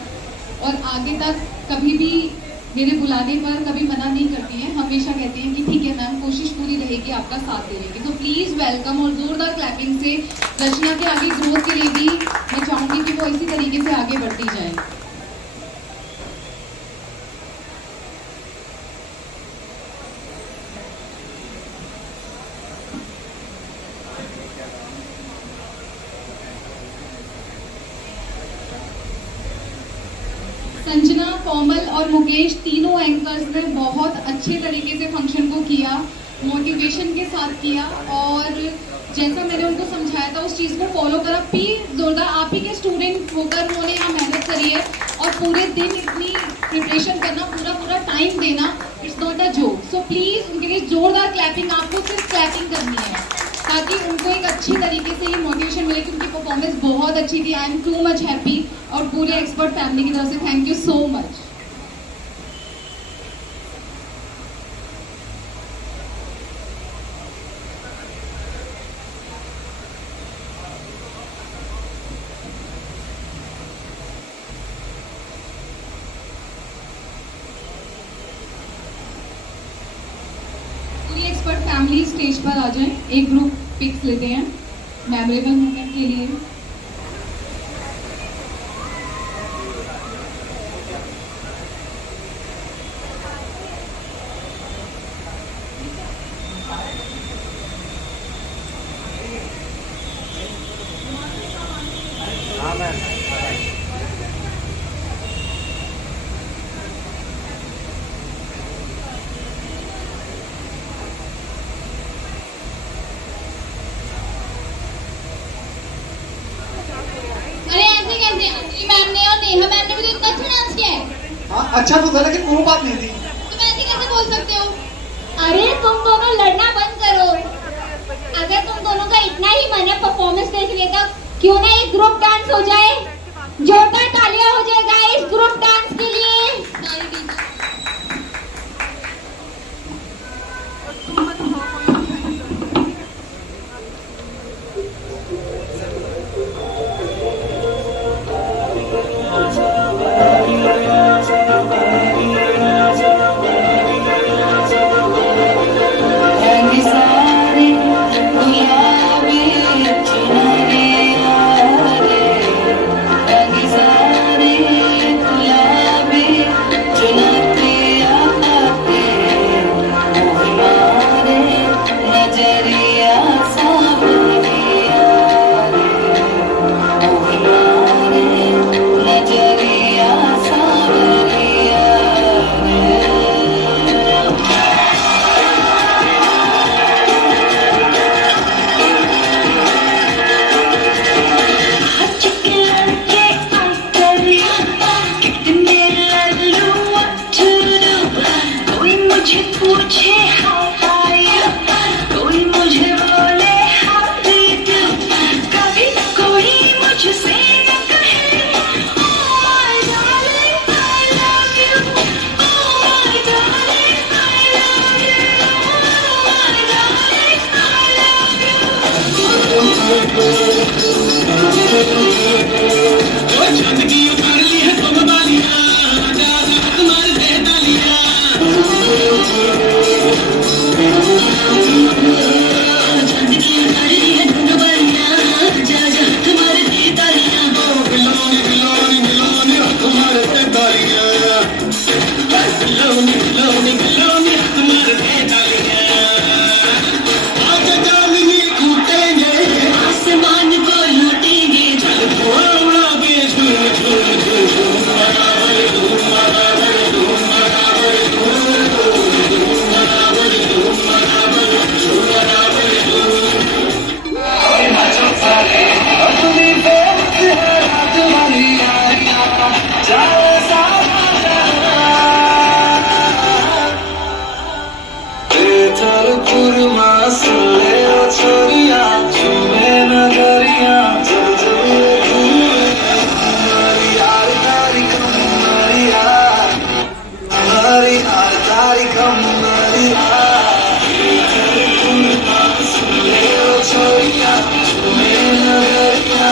और आगे तक कभी भी मेरे बुलाने पर कभी मना नहीं करती हैं, हमेशा कहती हैं कि ठीक है मैम, कोशिश पूरी रहेगी आपका साथ देने की। तो प्लीज़ वेलकम और जोरदार क्लैपिंग से रचना के आगे ग्रोथ के लिए भी मैं चाहूँगी कि वो इसी तरीके से आगे बढ़ती जाए। संजना, कोमल और मुकेश तीनों एंकर्स ने बहुत अच्छे तरीके से फंक्शन को किया, मोटिवेशन के साथ किया और जैसा मैंने उनको समझाया था उस चीज़ को फॉलो करा। प्लीज जोरदार, आप ही के स्टूडेंट होकर उन्होंने यहाँ मेहनत करी है और पूरे दिन इतनी प्रिपरेशन करना, पूरा टाइम देना, it's not a joke. So please उनके लिए जोरदार क्लैपिंग, आपको सिर्फ क्लैपिंग करनी है ताकि उनको एक अच्छी तरीके से ये मोटिवेशन मिले कि उनकी परफॉर्मेंस बहुत अच्छी थी। I am too much happy और पूरे एक्सपर्ट फैमिली की तरफ से थैंक यू सो मच। पूरी एक्सपर्ट फैमिली स्टेज पर आ जाएं, एक ग्रुप पिक्स लेते हैं मेमोरेबल मोमेंट के लिए। अरे ऐसे कैसे? अंजलि मैम ने और नेहा मैम ने भी तो इतना अच्छा डांस किया है। हाँ अच्छा तो था, लेकिन वो बात नहीं थी। तुम ऐसे कैसे बोल सकते हो? अरे तुम दोनों लड़ना बंद करो। अगर तुम दोनों का इतना ही मन है परफॉर्मेंस देखने का, क्यों ना एक ग्रुप डांस हो जाए? जोरदार तालियां हो जाएगा इस ग्रुप डांस के लिए। गुलाबी तारी कमरिया सुन ले ओ छोरिया तुम्हें नगरिया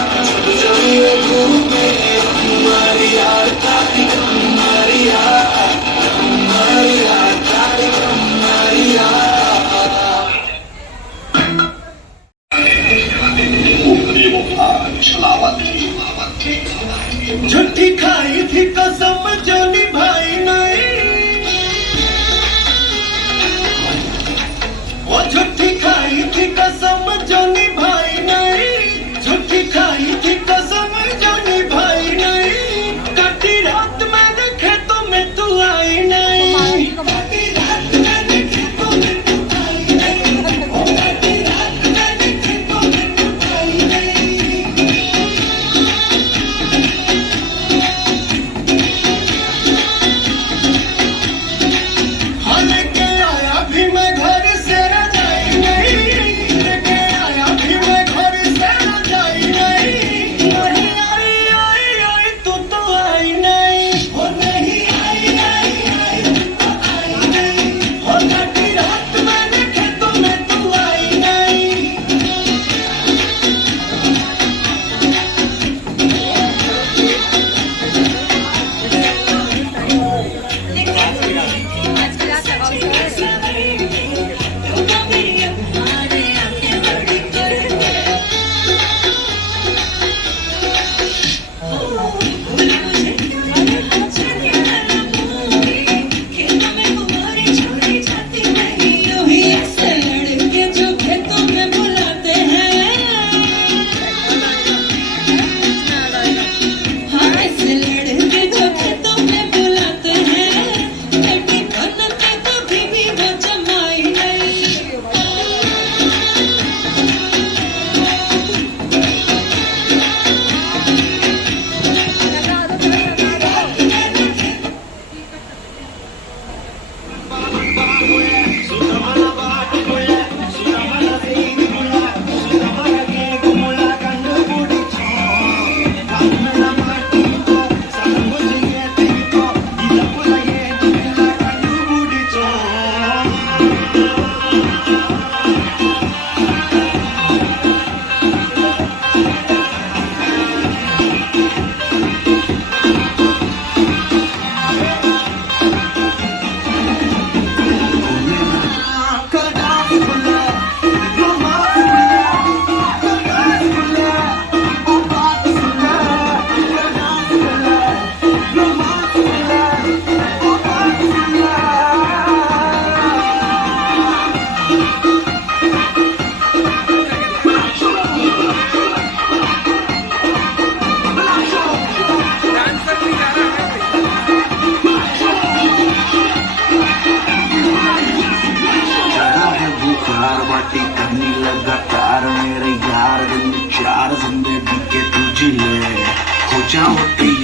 चलिए घूमे कमरिया तारी कमरिया कमरिया तारी कमरिया झूठी खाई थी कसम जो निभाई नहीं वो झूठी खाई थी कसम जो निभाई नहीं झूठी खाई थी कसम जो निभाई नहीं कटी रात मैंने खेतों में तू आई नहीं कटी रात मैंने खेतों में तू आई नहीं कटी रात मैंने खेतों में तू आई नहीं लेके आया भी मैं घर से रजाई नहीं लेके आया भी मैं घर से रजाई नहीं नहीं आई आई आई तू तो आई नहीं वो नहीं आई आई आई तू तो आई नहीं वो कटी रात मैंने खेतों में तू आई नहीं करनी लगातार मेरे यार दिन में 4 जिंदगी के तुझी ले खोजा होती